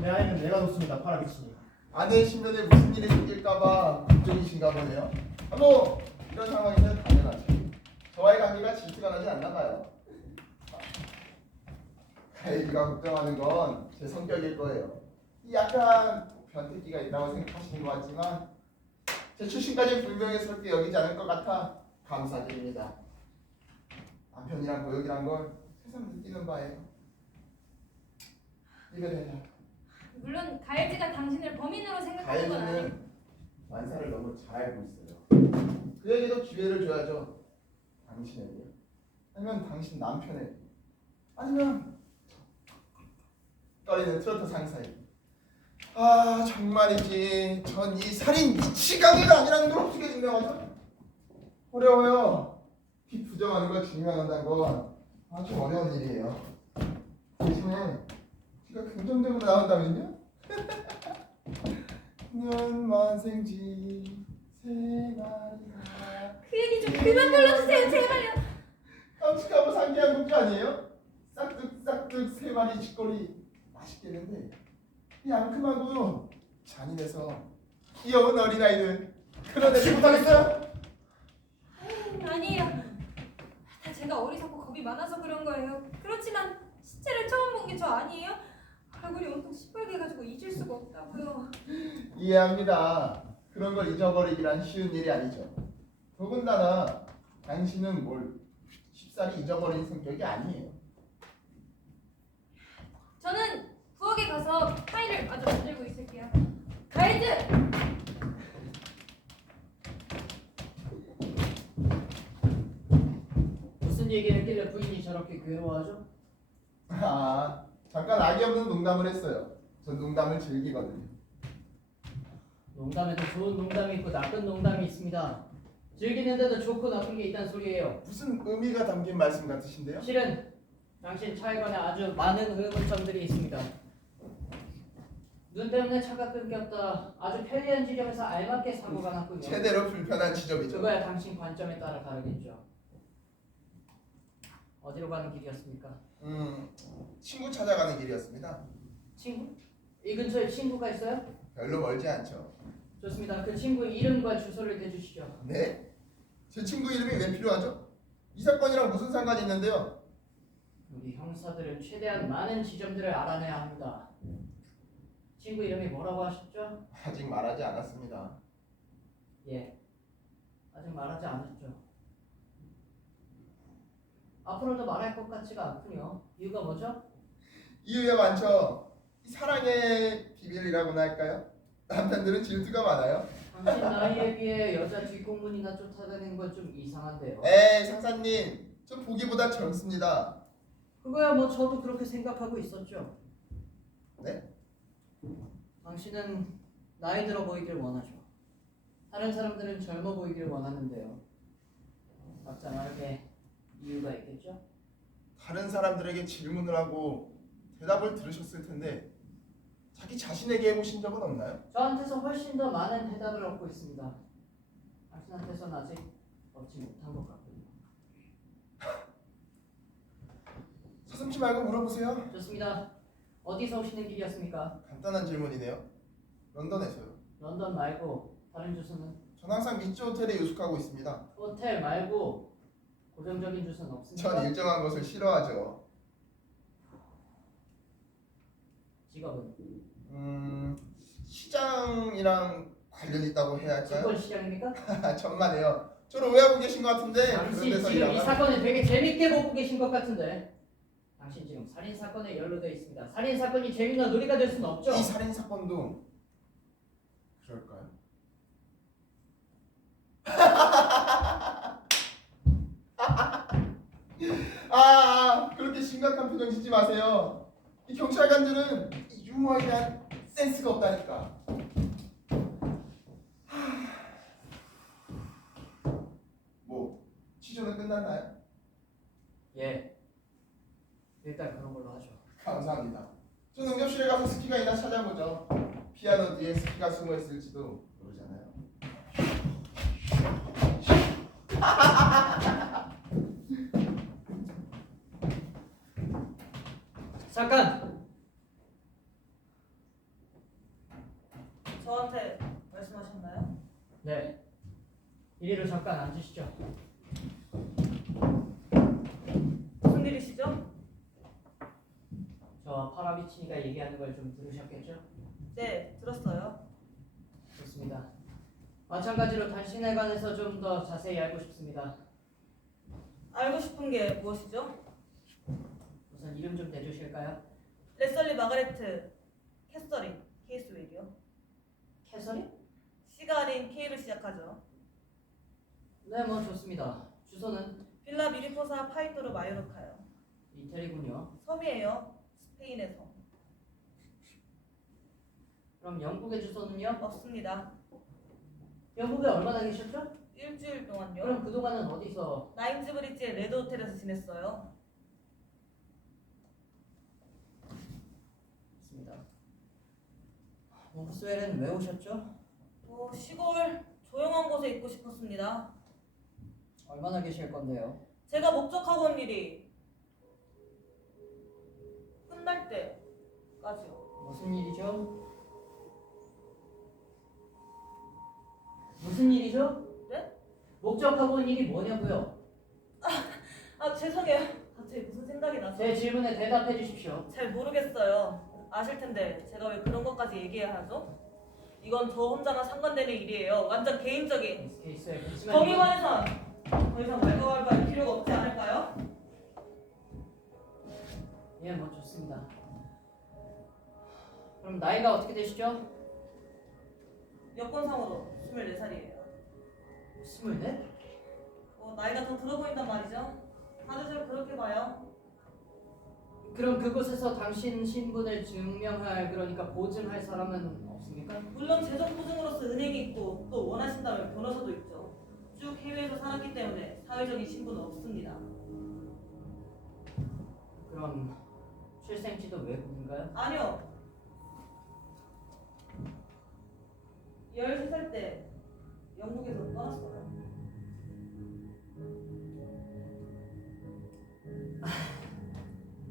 내 아이는 내가 놓습니다. 파라비치니. 아내의 신변에 무슨 일이 생길까봐 걱정이신가 보네요. 뭐 이런 상황이면 당연하죠. 저와의 관계가 질투가 나지 않나 봐요. 가이드가 걱정하는 건 제 성격일 거예요. 약간 변태기가 있다고 생각하시는 것 같지만 제 출신까지 불명예스럽게 여기지 않을 것 같아 감사드립니다. 남편이랑 고역이란 걸 세상 느끼는 바예요. 이별해라. 물론 가일지가 당신을 범인으로 생각하는 건 아니고 가이드는 완사를 너무 잘 알고 있어요. 그에게도 기회를 줘야죠. 당신에게, 아니면 당신 남편에게, 아니면 떨리는 트로트 상사에게. 아 정말이지, 전 이 살인 미치광이가 아니라는 걸 어떻게 증명하죠? 어려워요. 이 부정하는 걸 증명한다는 건 아주 어려운 일이에요. 대신에 귀가 긍정적으로 나온다면요? 년만생지 세 마리가 그 얘기 좀 그만 불러주세요 제발요. 깜찍하고 상쾌한 곡지 아니에요? 싹둑싹둑 세 마리 쥐꼬리 맛있겠는데 이 앙큼하고 잔인해서 귀여운 어린아이들 그런 애들 못하겠어요? 아니에요. 다 제가 어리석고 겁이 많아서 그런 거예요. 그렇지만 시체를 처음 본 게 저 아니에요? 얼굴이 온통 시뻘게 가지고 잊을 수가 없다고요. 이해합니다. 그런 걸 잊어버리기란 쉬운 일이 아니죠. 더군다나 당신은 뭘 쉽사리 잊어버리는 성격이 아니에요. 저는 부엌에 가서 파일을 마저 만들고 있을게요. 가이드! 무슨 얘기를 했길래 부인이 저렇게 괴로워하죠? 아, 잠깐 악의 없는 농담을 했어요. 전 농담을 즐기거든요. 농담에도 좋은 농담이 있고 나쁜 농담이 있습니다. 즐기는데도 좋고 나쁜 게 있다는 소리예요. 무슨 의미가 담긴 말씀 같으신데요? 실은 당신 차에 관해 아주 많은 의문점들이 있습니다. 눈 때문에 차가 끊겼다. 아주 편리한 지점에서 알맞게 사고가 났군요. 제대로 불편한 지점이죠. 그거야 당신 관점에 따라 다르겠죠. 어디로 가는 길이었습니까? 친구 찾아가는 길이었습니다. 친구? 이 근처에 친구가 있어요? 별로 멀지 않죠. 좋습니다. 그 친구 이름과 주소를 대주시죠. 네? 제 친구 이름이 왜 필요하죠? 이 사건이랑 무슨 상관이 있는데요? 우리 형사들은 최대한 많은 지점들을 알아내야 합니다. 친구 이름이 뭐라고 하셨죠? 아직 말하지 않았습니다. 예, 아직 말하지 않았죠. 앞으로도 말할 것 같지가 않군요. 이유가 뭐죠? 이유가 많죠. 사랑의 비밀이라고나 할까요? 남편들은 질투가 많아요. 당신 나이에 비해 여자 뒷공문이나 쫓아다니는 건 좀 이상한데요. 에이 상사님, 저 보기보다 젊습니다. 그거야 뭐 저도 그렇게 생각하고 있었죠. 네? 당신은 나이 들어 보이길 원하죠. 다른 사람들은 젊어 보이길 원하는데요. 각자 나름의 이유가 있겠죠? 다른 사람들에게 질문을 하고 대답을 들으셨을 텐데 자기 자신에게 해보신 적은 없나요? 저한테서 훨씬 더 많은 대답을 얻고 있습니다. 당신한테선 아직 얻지 못한 것 같군요. 서슴지 말고 물어보세요. 좋습니다. 어디서 오시는 길이었습니까? 간단한 질문이네요. 런던에서요. 런던 말고 다른 주소는? 전 항상 미츠 호텔에 유숙하고 있습니다. 호텔 말고 고정적인 주소는 없습니까? 전 일정한 것을 싫어하죠. 직업은? 시장이랑 관련 있다고 해야 할까요? 증권 시장입니까? 천만에요. 저를 오해하고 계신 것 같은데 그런 당신 데서 지금 이 일하나? 사건을 되게 재밌게 보고 계신 것 같은데 당신 지금 살인 사건에 연루되어 있습니다. 살인 사건이 재미나 놀이가 될 수는 없죠. 이 살인 사건도 그럴까요? 그렇게 심각한 표정 짓지 마세요. 이 경찰관들은 이 유머에 대한 센스가 없다니까. 뭐 취조는 끝났나요? 예, 일단 그런 걸로 하죠. 감사합니다. 저 응접실에 가서 스키가 있나 찾아보죠. 피아노 뒤에 스키가 숨어 있을지도 모르잖아요. 잠깐! 파라비치니가 얘기하는 걸 좀 들으셨겠죠? 네, 들었어요. 좋습니다. 마찬가지로 당신에 관해서 좀 더 자세히 알고 싶습니다. 알고 싶은 게 무엇이죠? 우선 이름 좀 대주실까요? 레설리 마가레트 캐서린 케이스웨이요. 캐서린? C가 아닌 K로 시작하죠. 네, 뭐 좋습니다. 주소는 빌라 미리포사 파이토르 마요르카요. 이태리군요. 섬이에요. 스페인의 섬. 그럼 영국의 주소는요? 없습니다. 영국에 얼마나 계셨죠? 일주일 동안요. 그럼 그동안은 어디서? 나인즈 브릿지의 레드 호텔에서 지냈어요. 있습니다. 몽스웰은 왜 오셨죠? 시골 조용한 곳에 있고 싶었습니다. 얼마나 계실 건데요? 제가 목적하고 온 일이 끝날 때까지요. 무슨 일이죠? 무슨 일이죠? 네? 목적하고 온 일이 뭐냐고요? 죄송해요. 갑자기 무슨 생각이 나서. 제 질문에 대답해 주십시오. 잘 모르겠어요. 아실 텐데 제가 왜 그런 것까지 얘기해야 하죠? 이건 저 혼자만 상관되는 일이에요. 완전 개인적인. 케이스에 거기에 관해선 더 이상 말할 필요가 없지 않을까요? 예, 뭐 좋습니다. 그럼 나이가 어떻게 되시죠? 여권상으로 24살이에요. 24? 나이가 더 들어 보인단 말이죠. 다들 저 그렇게 봐요. 그럼 그곳에서 당신 신분을 증명할, 그러니까 보증할 사람은 없습니까? 물론 재정 보증으로서 은행이 있고 또 원하신다면 변호사도 있죠. 쭉 해외에서 살았기 때문에 사회적인 신분은 없습니다. 그럼 출생지도 외국인가요? 아니요. 13살 때 영국에서 떠났어요.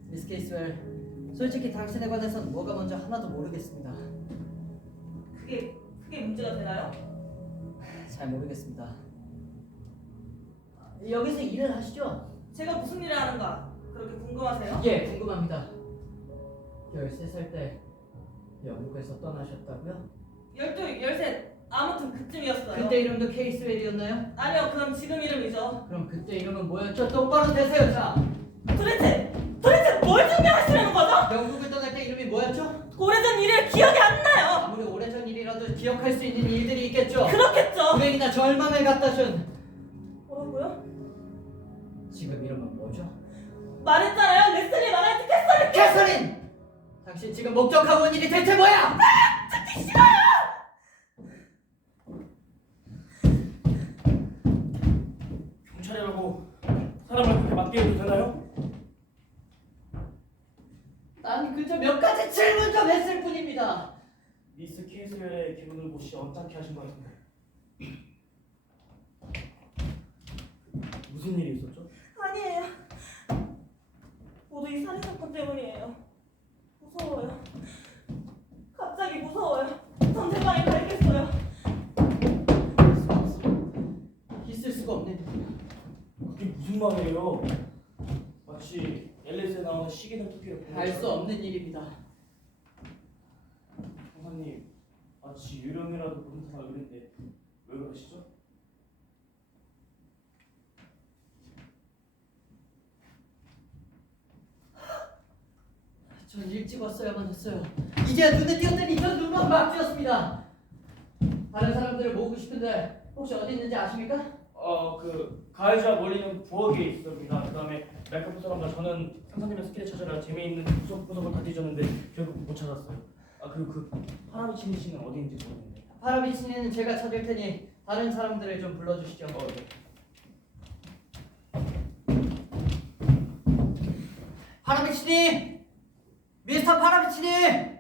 미스 케이스웰, 솔직히 당신에 관해서는 뭐가 먼저 하나도 모르겠습니다. 그게 문제가 되나요? 잘 모르겠습니다. 여기서 일을 하시죠? 제가 무슨 일을 하는가 그렇게 궁금하세요? 예, 궁금합니다. 13살 때 영국에서 떠나셨다고요? 12, 13 아무튼 그쯤이었어요. 그때 이름도 케이스웰이었나요? 아니요, 그건 지금 이름이죠. 그럼 그때 이름은 뭐였죠? 똑바로 되세요, 자! 도대체 뭘 증명하시려는 거죠? 영국을 떠날 때 이름이 뭐였죠? 오래전 일을 기억이 안 나요. 아무리 오래전 일이라도 기억할 수 있는 일들이 있겠죠? 그렇겠죠. 불행이나 절망을 갖다 준 뭐라고요? 지금 이름은 뭐죠? 말했잖아요. 레슬리 마가레트 캐서린. 캐서린! 당신 지금 목적하고 온 일이 대체 뭐야? 듣기 싫어요. 경찰이라고 사람을 그렇게 맡겨도 되나요? 난 그저 몇 가지 질문 좀 했을 뿐입니다. 미스 케이스웰의 기분을 몹시 언짢게 하신 것 같은데 무슨 일이 있었죠? 아니에요. 모두 이 살인 사건 때문이에요. 무서워요. 갑자기 무서워요. 전 세상에 가 있겠어요. 있을 수가 없는 그게 무슨 말이에요? 마치 LS에 나오는 시계는 토끼를 보는 알 수 것처럼. 없는 일입니다. 형사님 마치 유령이라도 보는 듯한 얼굴인데 왜 그러시죠? 전 일찍 왔어야만 했어요. 이제 눈에 띄었더니 전 눈만 막 띄었습니다. 다른 사람들을 모으고 싶은데 혹시 어디 있는지 아십니까? 그 가해자 멀리는 부엌에 있습니다. 그다음에 메이크업 사람과 저는 상사님의 스킬을 찾으려 재미있는 구석구석을 다 뒤졌는데 결국 못 찾았어요. 그리고 그 파라미치니 씨는 어디인지 모르겠네요. 파라비치니는 제가 찾을 테니 다른 사람들을 좀 불러주시죠. 네. 파라비치니! 미스터 파라비치니!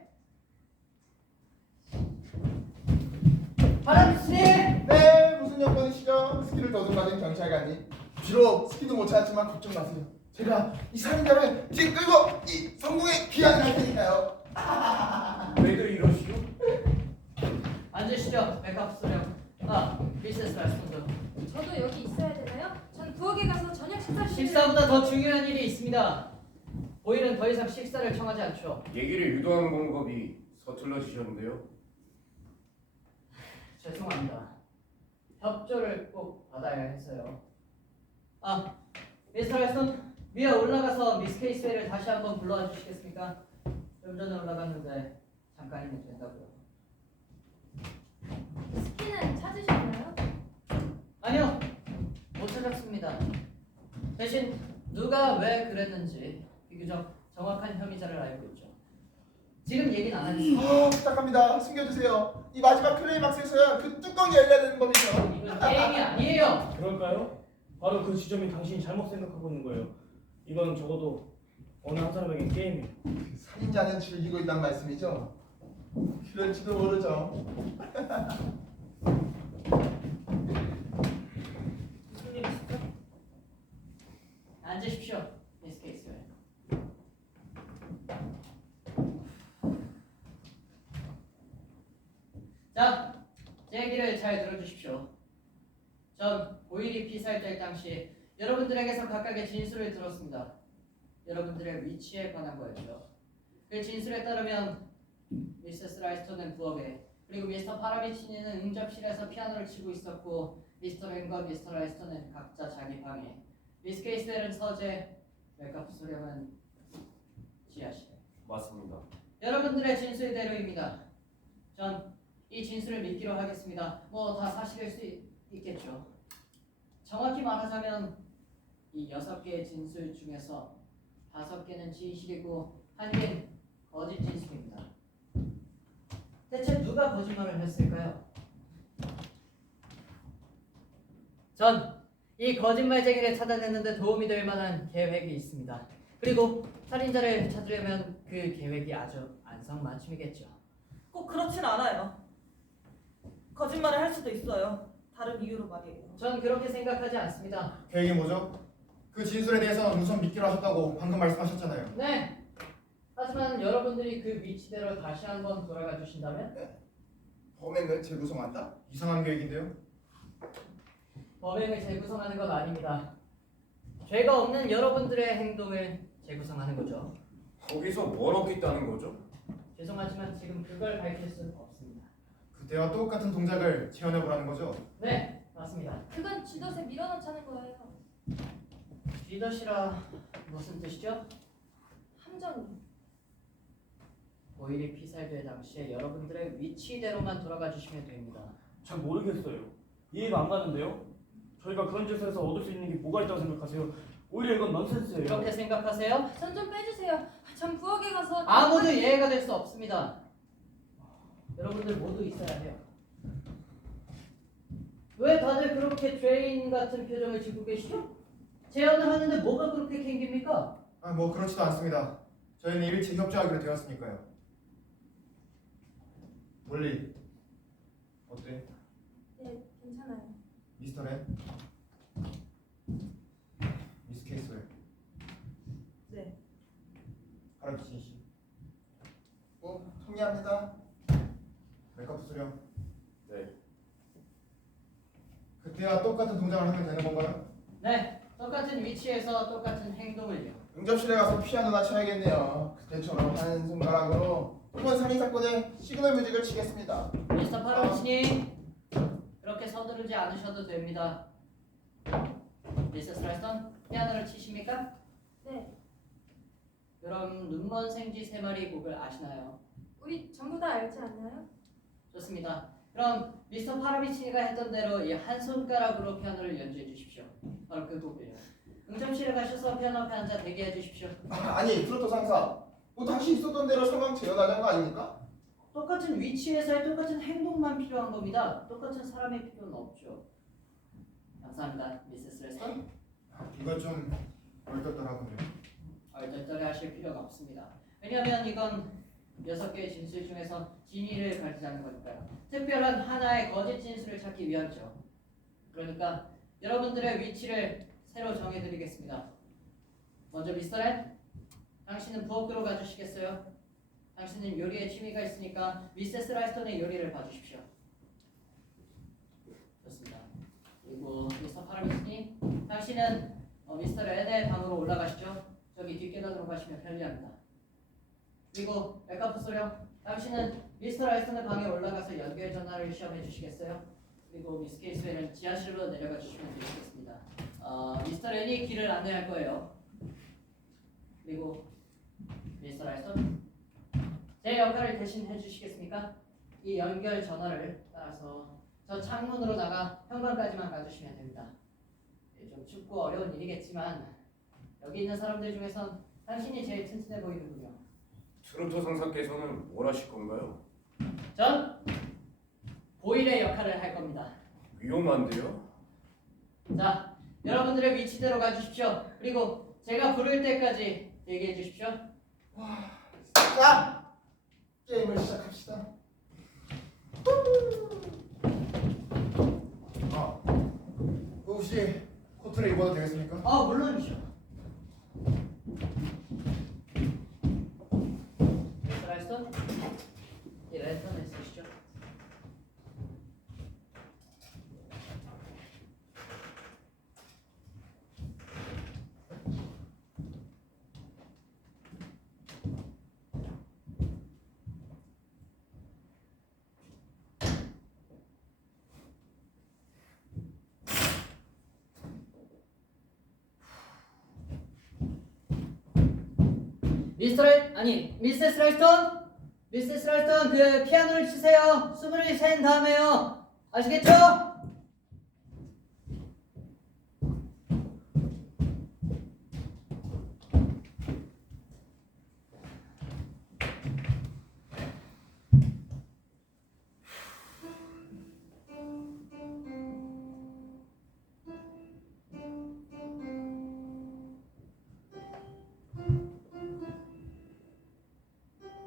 파라비치니! 네, 무슨 여건이시죠? 스키를 더듬가진 경찰관님. 비록 스키도 못 찾았지만 걱정 마세요. 제가 이 살인자를 뒤에 끌고 이 성공에 귀환을 할 테니까요. 왜들 이러시죠? 앉으시죠. 메이크업 수령. 미세스 라스톤더. 저도 여기 있어야 되나요? 전 부엌에 가서 저녁 식사 준비. 식사보다 더 중요한 일이 있습니다. 보일은 더 이상 식사를 청하지 않죠. 얘기를 유도하는 방법이 서툴러지셨는데요. 죄송합니다. 협조를 꼭 받아야 했어요. 아, 미스터 렉스턴, 위에 올라가서 미스 케이스웨이를 다시 한번 불러와 주시겠습니까? 좀 전에 올라갔는데 잠깐이면 된다고요. 스키는 찾으셨나요? 아니요, 못 찾았습니다. 대신 누가 왜 그랬는지 비교적 정확한 혐의자를 알고 있죠. 지금 얘기는 안 하겠습니다. 부탁합니다. 숨겨주세요. 이 마지막 클레이막스에서야 그 뚜껑이 열려야 되는 법이죠. 이건 게임이 아니에요. 그럴까요? 바로 그 지점이 당신이 잘못 생각하고 있는 거예요. 이건 적어도 어느 한 사람에겐 게임이에요. 살인자는 즐기고 있단 말씀이죠. 그럴지도 모르죠. 무슨 일이시죠? 앉으십시오, 미스 케이스웨이. 자, 제 얘기를 잘 들어주십시오. 전 오일이 피살될 당시 여러분들에게서 각각의 진술을 들었습니다. 여러분들의 위치에 관한 거였죠. 그 진술에 따르면 미세스 라이스턴은 부엌에, 그리고 미스터 파라비치니는 응접실에서 피아노를 치고 있었고, 미스터 랭과 미스터 라이스턴은 각자 자기 방에, 미스 케이스웰은 서재, 메카프 소령은 지하실. 맞습니다. 여러분들의 진술대로입니다. 전 이 진술을 믿기로 하겠습니다. 뭐 다 사실일 수 있겠죠. 정확히 말하자면 이 6개의 진술 중에서 5개는 진실이고 1개는 거짓 진술입니다. 대체 누가 거짓말을 했을까요? 전 이 거짓말쟁이를 찾아내는데 도움이 될 만한 계획이 있습니다. 그리고 살인자를 찾으려면 그 계획이 아주 안성맞춤이겠죠. 꼭 그렇진 않아요. 거짓말을 할 수도 있어요. 다른 이유로 말이에요. 전 그렇게 생각하지 않습니다. 계획이 뭐죠? 그 진술에 대해서는 우선 믿기로 하셨다고 방금 말씀하셨잖아요. 네. 하지만 여러분들이 그 위치대로 다시 한번 돌아가 주신다면 범행을 재구성한다? 이상한 계획인데요. 범행을 재구성하는 건 아닙니다. 죄가 없는 여러분들의 행동을 재구성하는 거죠. 거기서 뭘 얻겠다는 거죠? 죄송하지만 지금 그걸 밝힐 수는 없습니다. 그때와 똑같은 동작을 재현해보라는 거죠. 네, 맞습니다. 그건 쥐덫에 밀어넣자는 거예요. 쥐덫이라 무슨 뜻이죠? 함정이. 오일이 피살될 당시에 여러분들의 위치대로만 돌아가 주시면 됩니다. 잘 모르겠어요. 이해가 안 가는데요. 저희가 그런 짓에서 얻을 수 있는 게 뭐가 있다고 생각하세요? 오히려 이건 넌센스예요. 그렇게 생각하세요? 전 좀 빼주세요. 전 부엌에 가서 아무도 이해가 될 수 없습니다. 여러분들 모두 있어야 해요. 왜 다들 그렇게 죄인 같은 표정을 짓고 계시죠? 제안을 하는데 뭐가 그렇게 캥깁니까? 뭐 그렇지도 않습니다. 저희는 일찍 협조하기로 되었으니까요. 몰리, 어때? 네, 괜찮아요. 미스터 렌? 미스 케이스웰? 네. 하라비치 씨? 동의합니다. 메카프 수령? 네. 그때와 똑같은 동작을 하면 되는 건가요? 네, 똑같은 위치에서 똑같은 행동을요. 응접실에 가서 피아노나 쳐야겠네요. 그때처럼 한 손가락으로 이번 살인 사건의 시그널 뮤직을 치겠습니다. 미스터 파로치니 그렇게 서두르지 않으셔도 됩니다. 미세스 라이스턴, 피아노를 치십니까? 네, 그럼 눈먼 생쥐 3마리 곡을 아시나요? 우리 전부 다 알지 않나요? 좋습니다. 그럼 미스터 파라비치니가 했던 대로 이 한 손가락으로 피아노를 연주해 주십시오. 바로 그 곡을요. 응접실에 가셔서 피아노 앞에 앉아 대기해 주십시오. 아니 트로트 상사, 뭐 다시 있었던 대로 상황 재현하자는 거 아닙니까? 똑같은 위치에서의 똑같은 행동만 필요한 겁니다. 똑같은 사람의 필요는 없죠. 감사합니다, 미세스 레스턴. 이건 좀 얼떨떨하군요. 얼떨떨해 하실 필요가 없습니다. 왜냐하면 이건 6개의 진술 중에서 진위를 가리자는 거니까요. 특별한 하나의 거짓 진술을 찾기 위함이죠. 그러니까 여러분들의 위치를 새로 정해드리겠습니다. 먼저 미스터 렌, 당신은 부엌으로 가주시겠어요? 당신은 요리에 취미가 있으니까 미세스 라이스턴의 요리를 봐주십시오. 좋습니다. 그리고 미스터 파라비스니, 당신은 미스터 렌의 방으로 올라가시죠. 저기 뒷계단으로 가시면 편리합니다. 그리고 백업 소령, 당신은 미스터 라이스턴의 방에 올라가서 연결 전화를 시험해 주시겠어요? 그리고 미스 케이스웨는 지하실로 내려가 주시면 되겠습니다. 미스터 렌이 길을 안내할 거예요. 그리고 미스터 라이스턴, 제 역할을 대신 해주시겠습니까? 이 연결 전화를 따라서 저 창문으로 나가 현관까지만 가주시면 됩니다. 좀 춥고 어려운 일이겠지만 여기 있는 사람들 중에선 당신이 제일 튼튼해 보이는군요. 트로트 상사께서는 뭘 하실 건가요? 전 보일의 역할을 할 겁니다. 위험한데요? 자, 여러분들의 위치대로 가주십시오. 그리고 제가 부를 때까지 대기해 주십시오. 자, 게임을 시작합시다. 그 혹시 코트를 입어도 되겠습니까? 물론이죠. 미스터 라이스턴, 이 랜턴을 쓰시죠. 미세스 라이스턴, 미세스 라이스턴, 그 피아노를 치세요. 숨을 센 다음에요. 아시겠죠?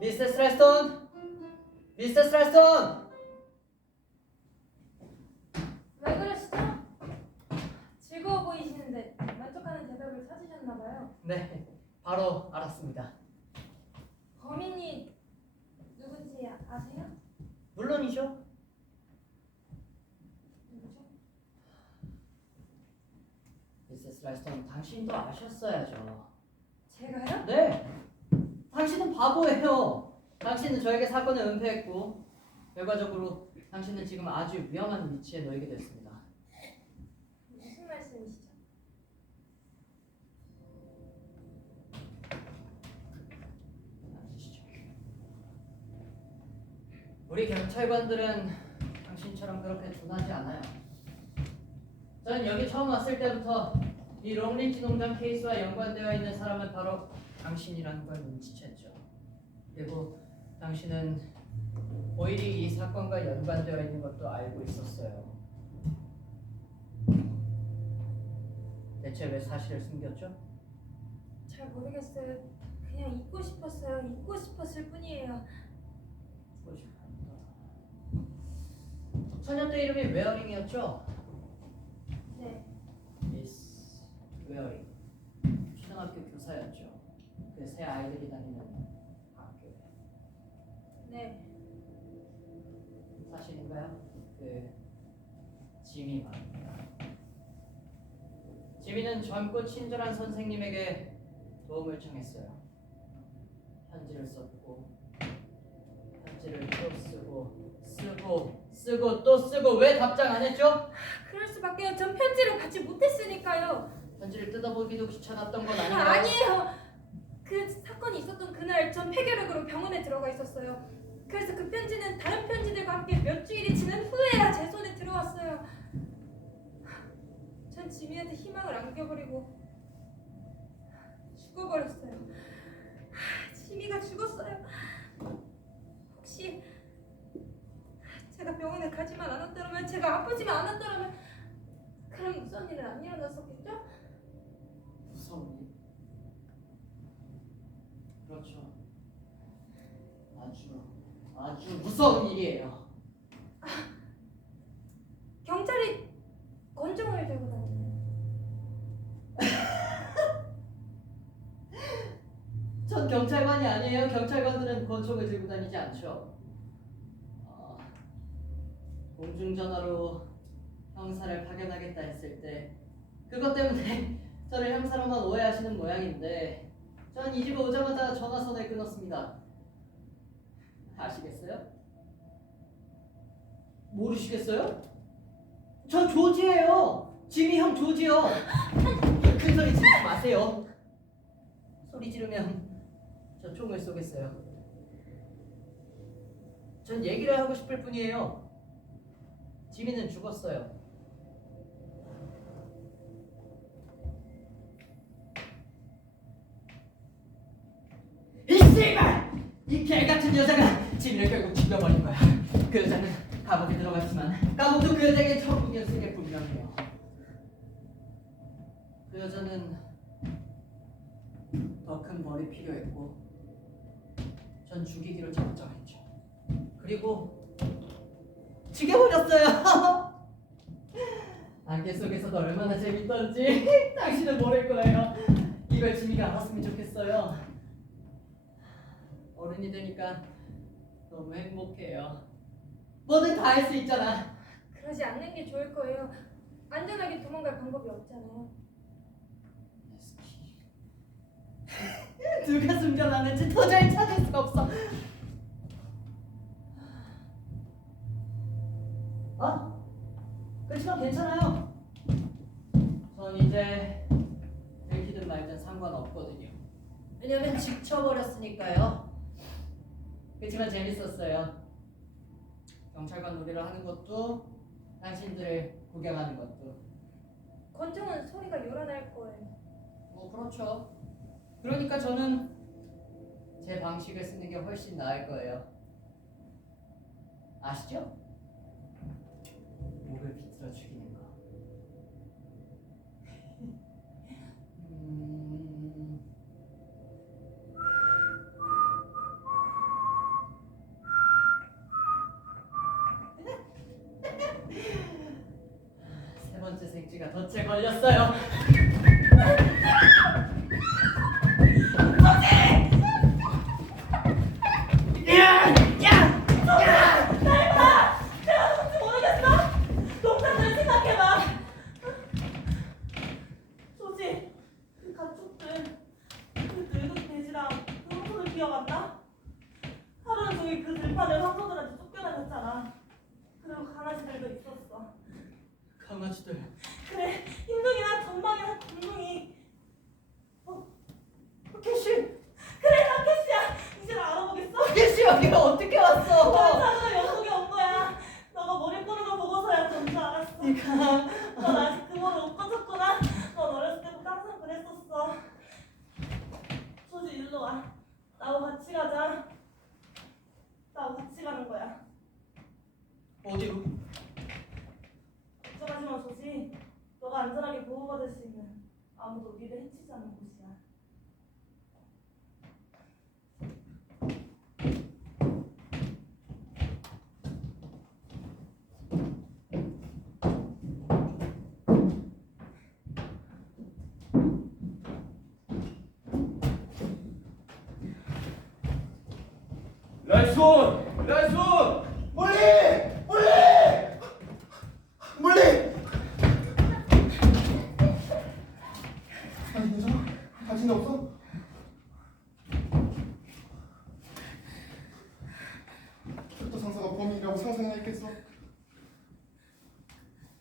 미세스 라이스턴, 미세스 라이스턴. 왜 그러시죠? 즐거워 보이시는데 만족하는 대답을 찾으셨나봐요. 네, 바로 알았습니다. 범인이 누군지 아세요? 물론이죠. 누구죠? 미세스 라이스턴, 당신도 아셨어야죠. 제가요? 네, 당신은 바보예요. 당신은 저에게 사건을 은폐했고 결과적으로 당신은 지금 아주 위험한 위치에 놓이게 됐습니다. 무슨 말씀이시죠? 앉으시죠. 우리 경찰관들은 당신처럼 그렇게 둔하지 않아요. 전 여기 처음 왔을 때부터 이 롱리지 농장 케이스와 연관되어 있는 사람은 바로 당신이라는 걸 눈치챘죠. 그리고 당신은 보일이 이 사건과 연관되어 있는 것도 알고 있었어요. 대체 왜 사실을 숨겼죠? 잘 모르겠어요. 그냥 잊고 싶었어요. 잊고 싶었을 뿐이에요. 처녀 때 이름이 웨어링이었죠? 네. 미스 웨어링. 초등학교 교사였죠. 그 새 아이들이 다니는 학교에. 네. 사실인가요? 그 지미 말입니다. 지미는 젊고 친절한 선생님에게 도움을 청했어요. 편지를 썼고 편지를 또 쓰고 또 쓰고 왜 답장 안 했죠? 그럴 수밖에요. 전 편지를 받지 못했으니까요. 편지를 뜯어보기도 귀찮았던 건 아닌가요? 아니에요. 그 사건이 있었던 그날 전 폐결핵으로 병원에 들어가 있었어요. 그래서 그 편지는 다른 편지들과 함께 몇 주일이 지난 후에야 제 손에 들어왔어요. 전 지미한테 희망을 안겨버리고 죽어버렸어요. 지미가 죽었어요. 혹시 제가 병원에 가지만 않았더라면, 제가 아프지만 않았더라면 그럼 무슨 일은 안 일어났었겠죠? 무서운 일. 그렇죠. 아주 무서운 일이에요. 경찰이 권총을 들고 다니네요. 전 경찰관이 아니에요. 경찰관들은 권총을 들고 다니지 않죠. 공중전화로 형사를 파견하겠다 했을 때 그것 때문에 저를 형사로만 오해하시는 모양인데 전 이 집에 오자마자 전화선을 끊었습니다. 아시겠어요? 모르시겠어요? 저 조지예요. 지미 형 조지요. 큰 소리 지르지 마세요. 소리 지르면 저 총을 쏘겠어요. 전 얘기를 하고 싶을 뿐이에요. 지미는 죽었어요. 이 씨발! 이 개같은 여자가 지미를 결국 죽여버린 거야. 그 여자는 감옥에 들어갔지만 감옥도 그 여자에게 천국이었을 게 분명해요. 그 여자는 더 큰 벌이 필요했고 전 죽이기로 작정했죠. 그리고 죽여버렸어요. 안개 속에서도 얼마나 재밌던지 당신은 모를 거예요. 이걸 지미가 알았으면 좋겠어요. 어른이 되니까 너무 행복해요. 뭐든 다 할 수 있잖아. 그러지 않는 게 좋을 거예요. 안전하게 도망갈 방법이 없잖아요. 누가 숨겨놨는지 도저히 찾을 수가 없어. 그렇지만 괜찮아요. 전 이제 들키든 말든 상관없거든요. 왜냐면 지쳐버렸으니까요. 그렇지만 재밌었어요. 경찰관 놀이를 하는 것도 당신들을 구경하는 것도. 권총은 소리가 요란할 거예요. 뭐 그렇죠. 그러니까 저는 제 방식을 쓰는 게 훨씬 나을 거예요. 아시죠? 목을 비틀어 죽이는 거. 세 번째 생쥐가 덫에 걸렸어요. 모르겠어? 동생들 생각해봐. 소지, 그 가축들, 그 늙은 돼지랑 그 황소들 기억 안 나? 하루는 종일 그 들판을 황소들한테 쫓겨다녔잖아. 그리고 강아지들도 있었어. 강아지들. 그래, 흰둥이나 전망이나 공둥이. 캐시! 그래, 나 캐시야. 이제 나 알아보겠어? 캐시 여기가 어떻게 왔어? 원산으로 영국에 온 거야. 너가 머리 뿌는 거 보고서야 전줄 알았어. 네가 넌 아직 그 머리 못 꺼졌구나. 넌 어렸을 때부터 항상 그랬었어. 소지 일로 와. 나하고 같이 가자. 나하고 같이 가는 거야. 어디로? 걱정하지 마, 소지. 너가 안전하게 보호받을 수 있는 아무도 우리를 해치지 않는 곳이야. 라이손! 라이손! 멀리! 멀리! 멀리! 아니 괜찮아? 다친 데 없어? 캡터 상사가 범인이라고 상상이나 했겠어?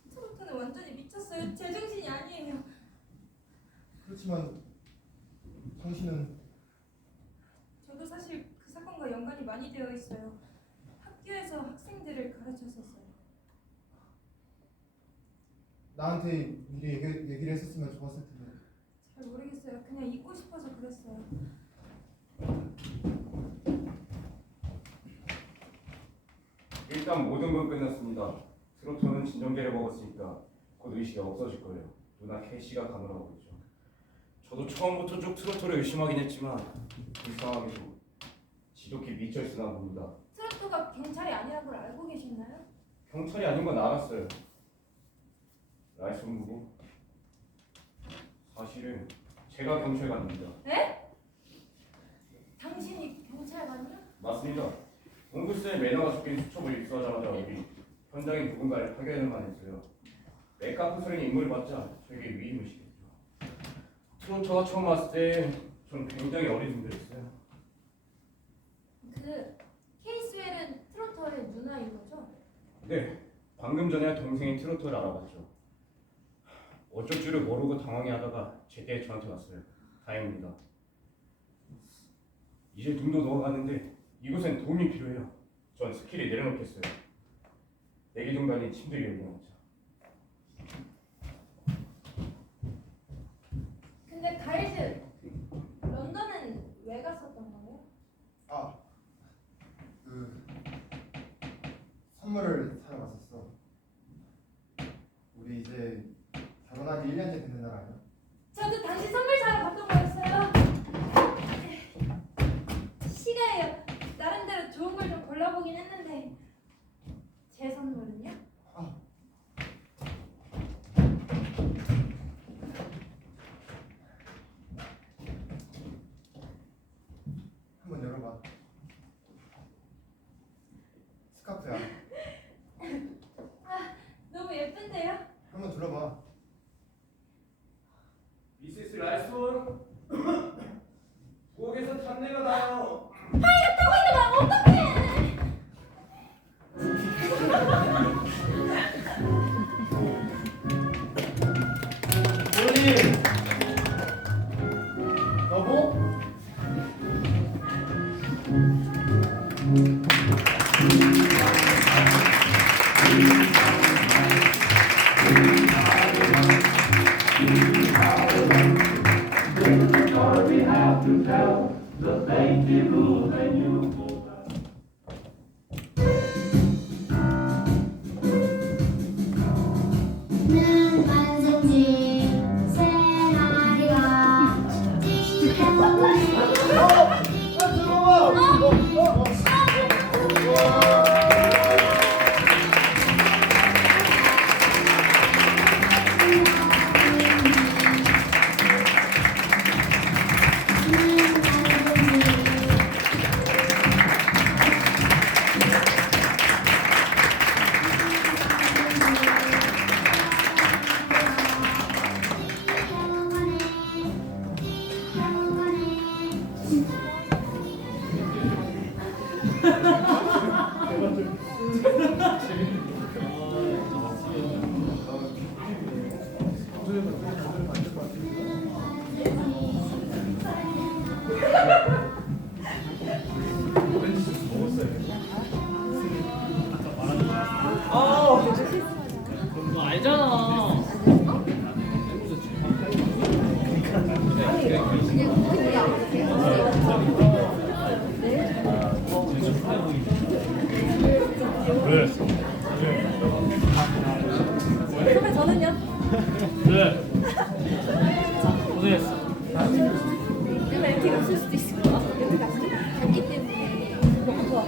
트로트는 완전히 미쳤어요. 제정신이 아니에요. 그렇지만 당신은 저도 사실 그 사건과 연관이 많이 되어 있어요. 학교에서 학생들을 가르쳤었어요. 나한테 미리 얘기를 했었으면 좋았을 텐데. 잘 모르겠어요. 그냥 잊고 싶어서 그랬어요. 일단 모든 건 끝났습니다. 트로토는 진정제를 먹었으니까 곧 의식이 없어질 거예요. 누나 캐시가 가느라고 있죠. 저도 처음부터 쭉 트로토를 의심하긴 했지만 불쌍하게도 지독히 미쳐있으나 봅니다. 트로트가 경찰이 아니라는 걸 알고 계셨나요? 경찰이 아닌 건 알았어요. 라이son 누구? 사실은 제가 경찰관입니다. 당신이 경찰관이요? 맞습니다. 몽구스의 매너가 섞인 수첩을 입수하자마자 우리 현장에 누군가를 파견해만 했어요. 메카프 소리는 인물을 받자 저에게 위임을 시켰죠. 트로터가 처음 왔을 때 전 굉장히 어리둥절했어요. 그 케이스웰은 트로터의 누나인 거죠? 네, 방금 전에 동생이 트로트를 알아봤죠. 어쩔 줄을 모르고 당황해하다가 제때 저한테 왔어요. 다행입니다. 이제 눈도 녹아가는데 이곳엔 도움이 필요해요. 전 스킬을 내려놓겠어요. 내기 좀 달린 침들이 열려놨죠. 근데 가이즈 런던은 왜 갔었던 거예요? 아, 그 선물을 사러 갔었어. 우리 이제 결혼한 지 1년째 됐는 날 아니야? 저도 당신 선물 사러 갔던 거였어요. 시가예요. 나름대로 좋은 걸 좀 골라보긴 했는데 제 선물은요? 한번 열어봐. 스카프야. 너무 예쁜데요? 한번 둘러봐. 미세스 라이스원, 부엌에서 탄내가 나요. 파이가 타고 있는 거 어떡해! 부모님, 여보? 는 만생지 세 마리가 너 알잖아. 선배 저는요? 네, 고생했어. 내가 이렇게 웃을 수도 있을 거야. 여기 갔기 때문에 너무 좋아.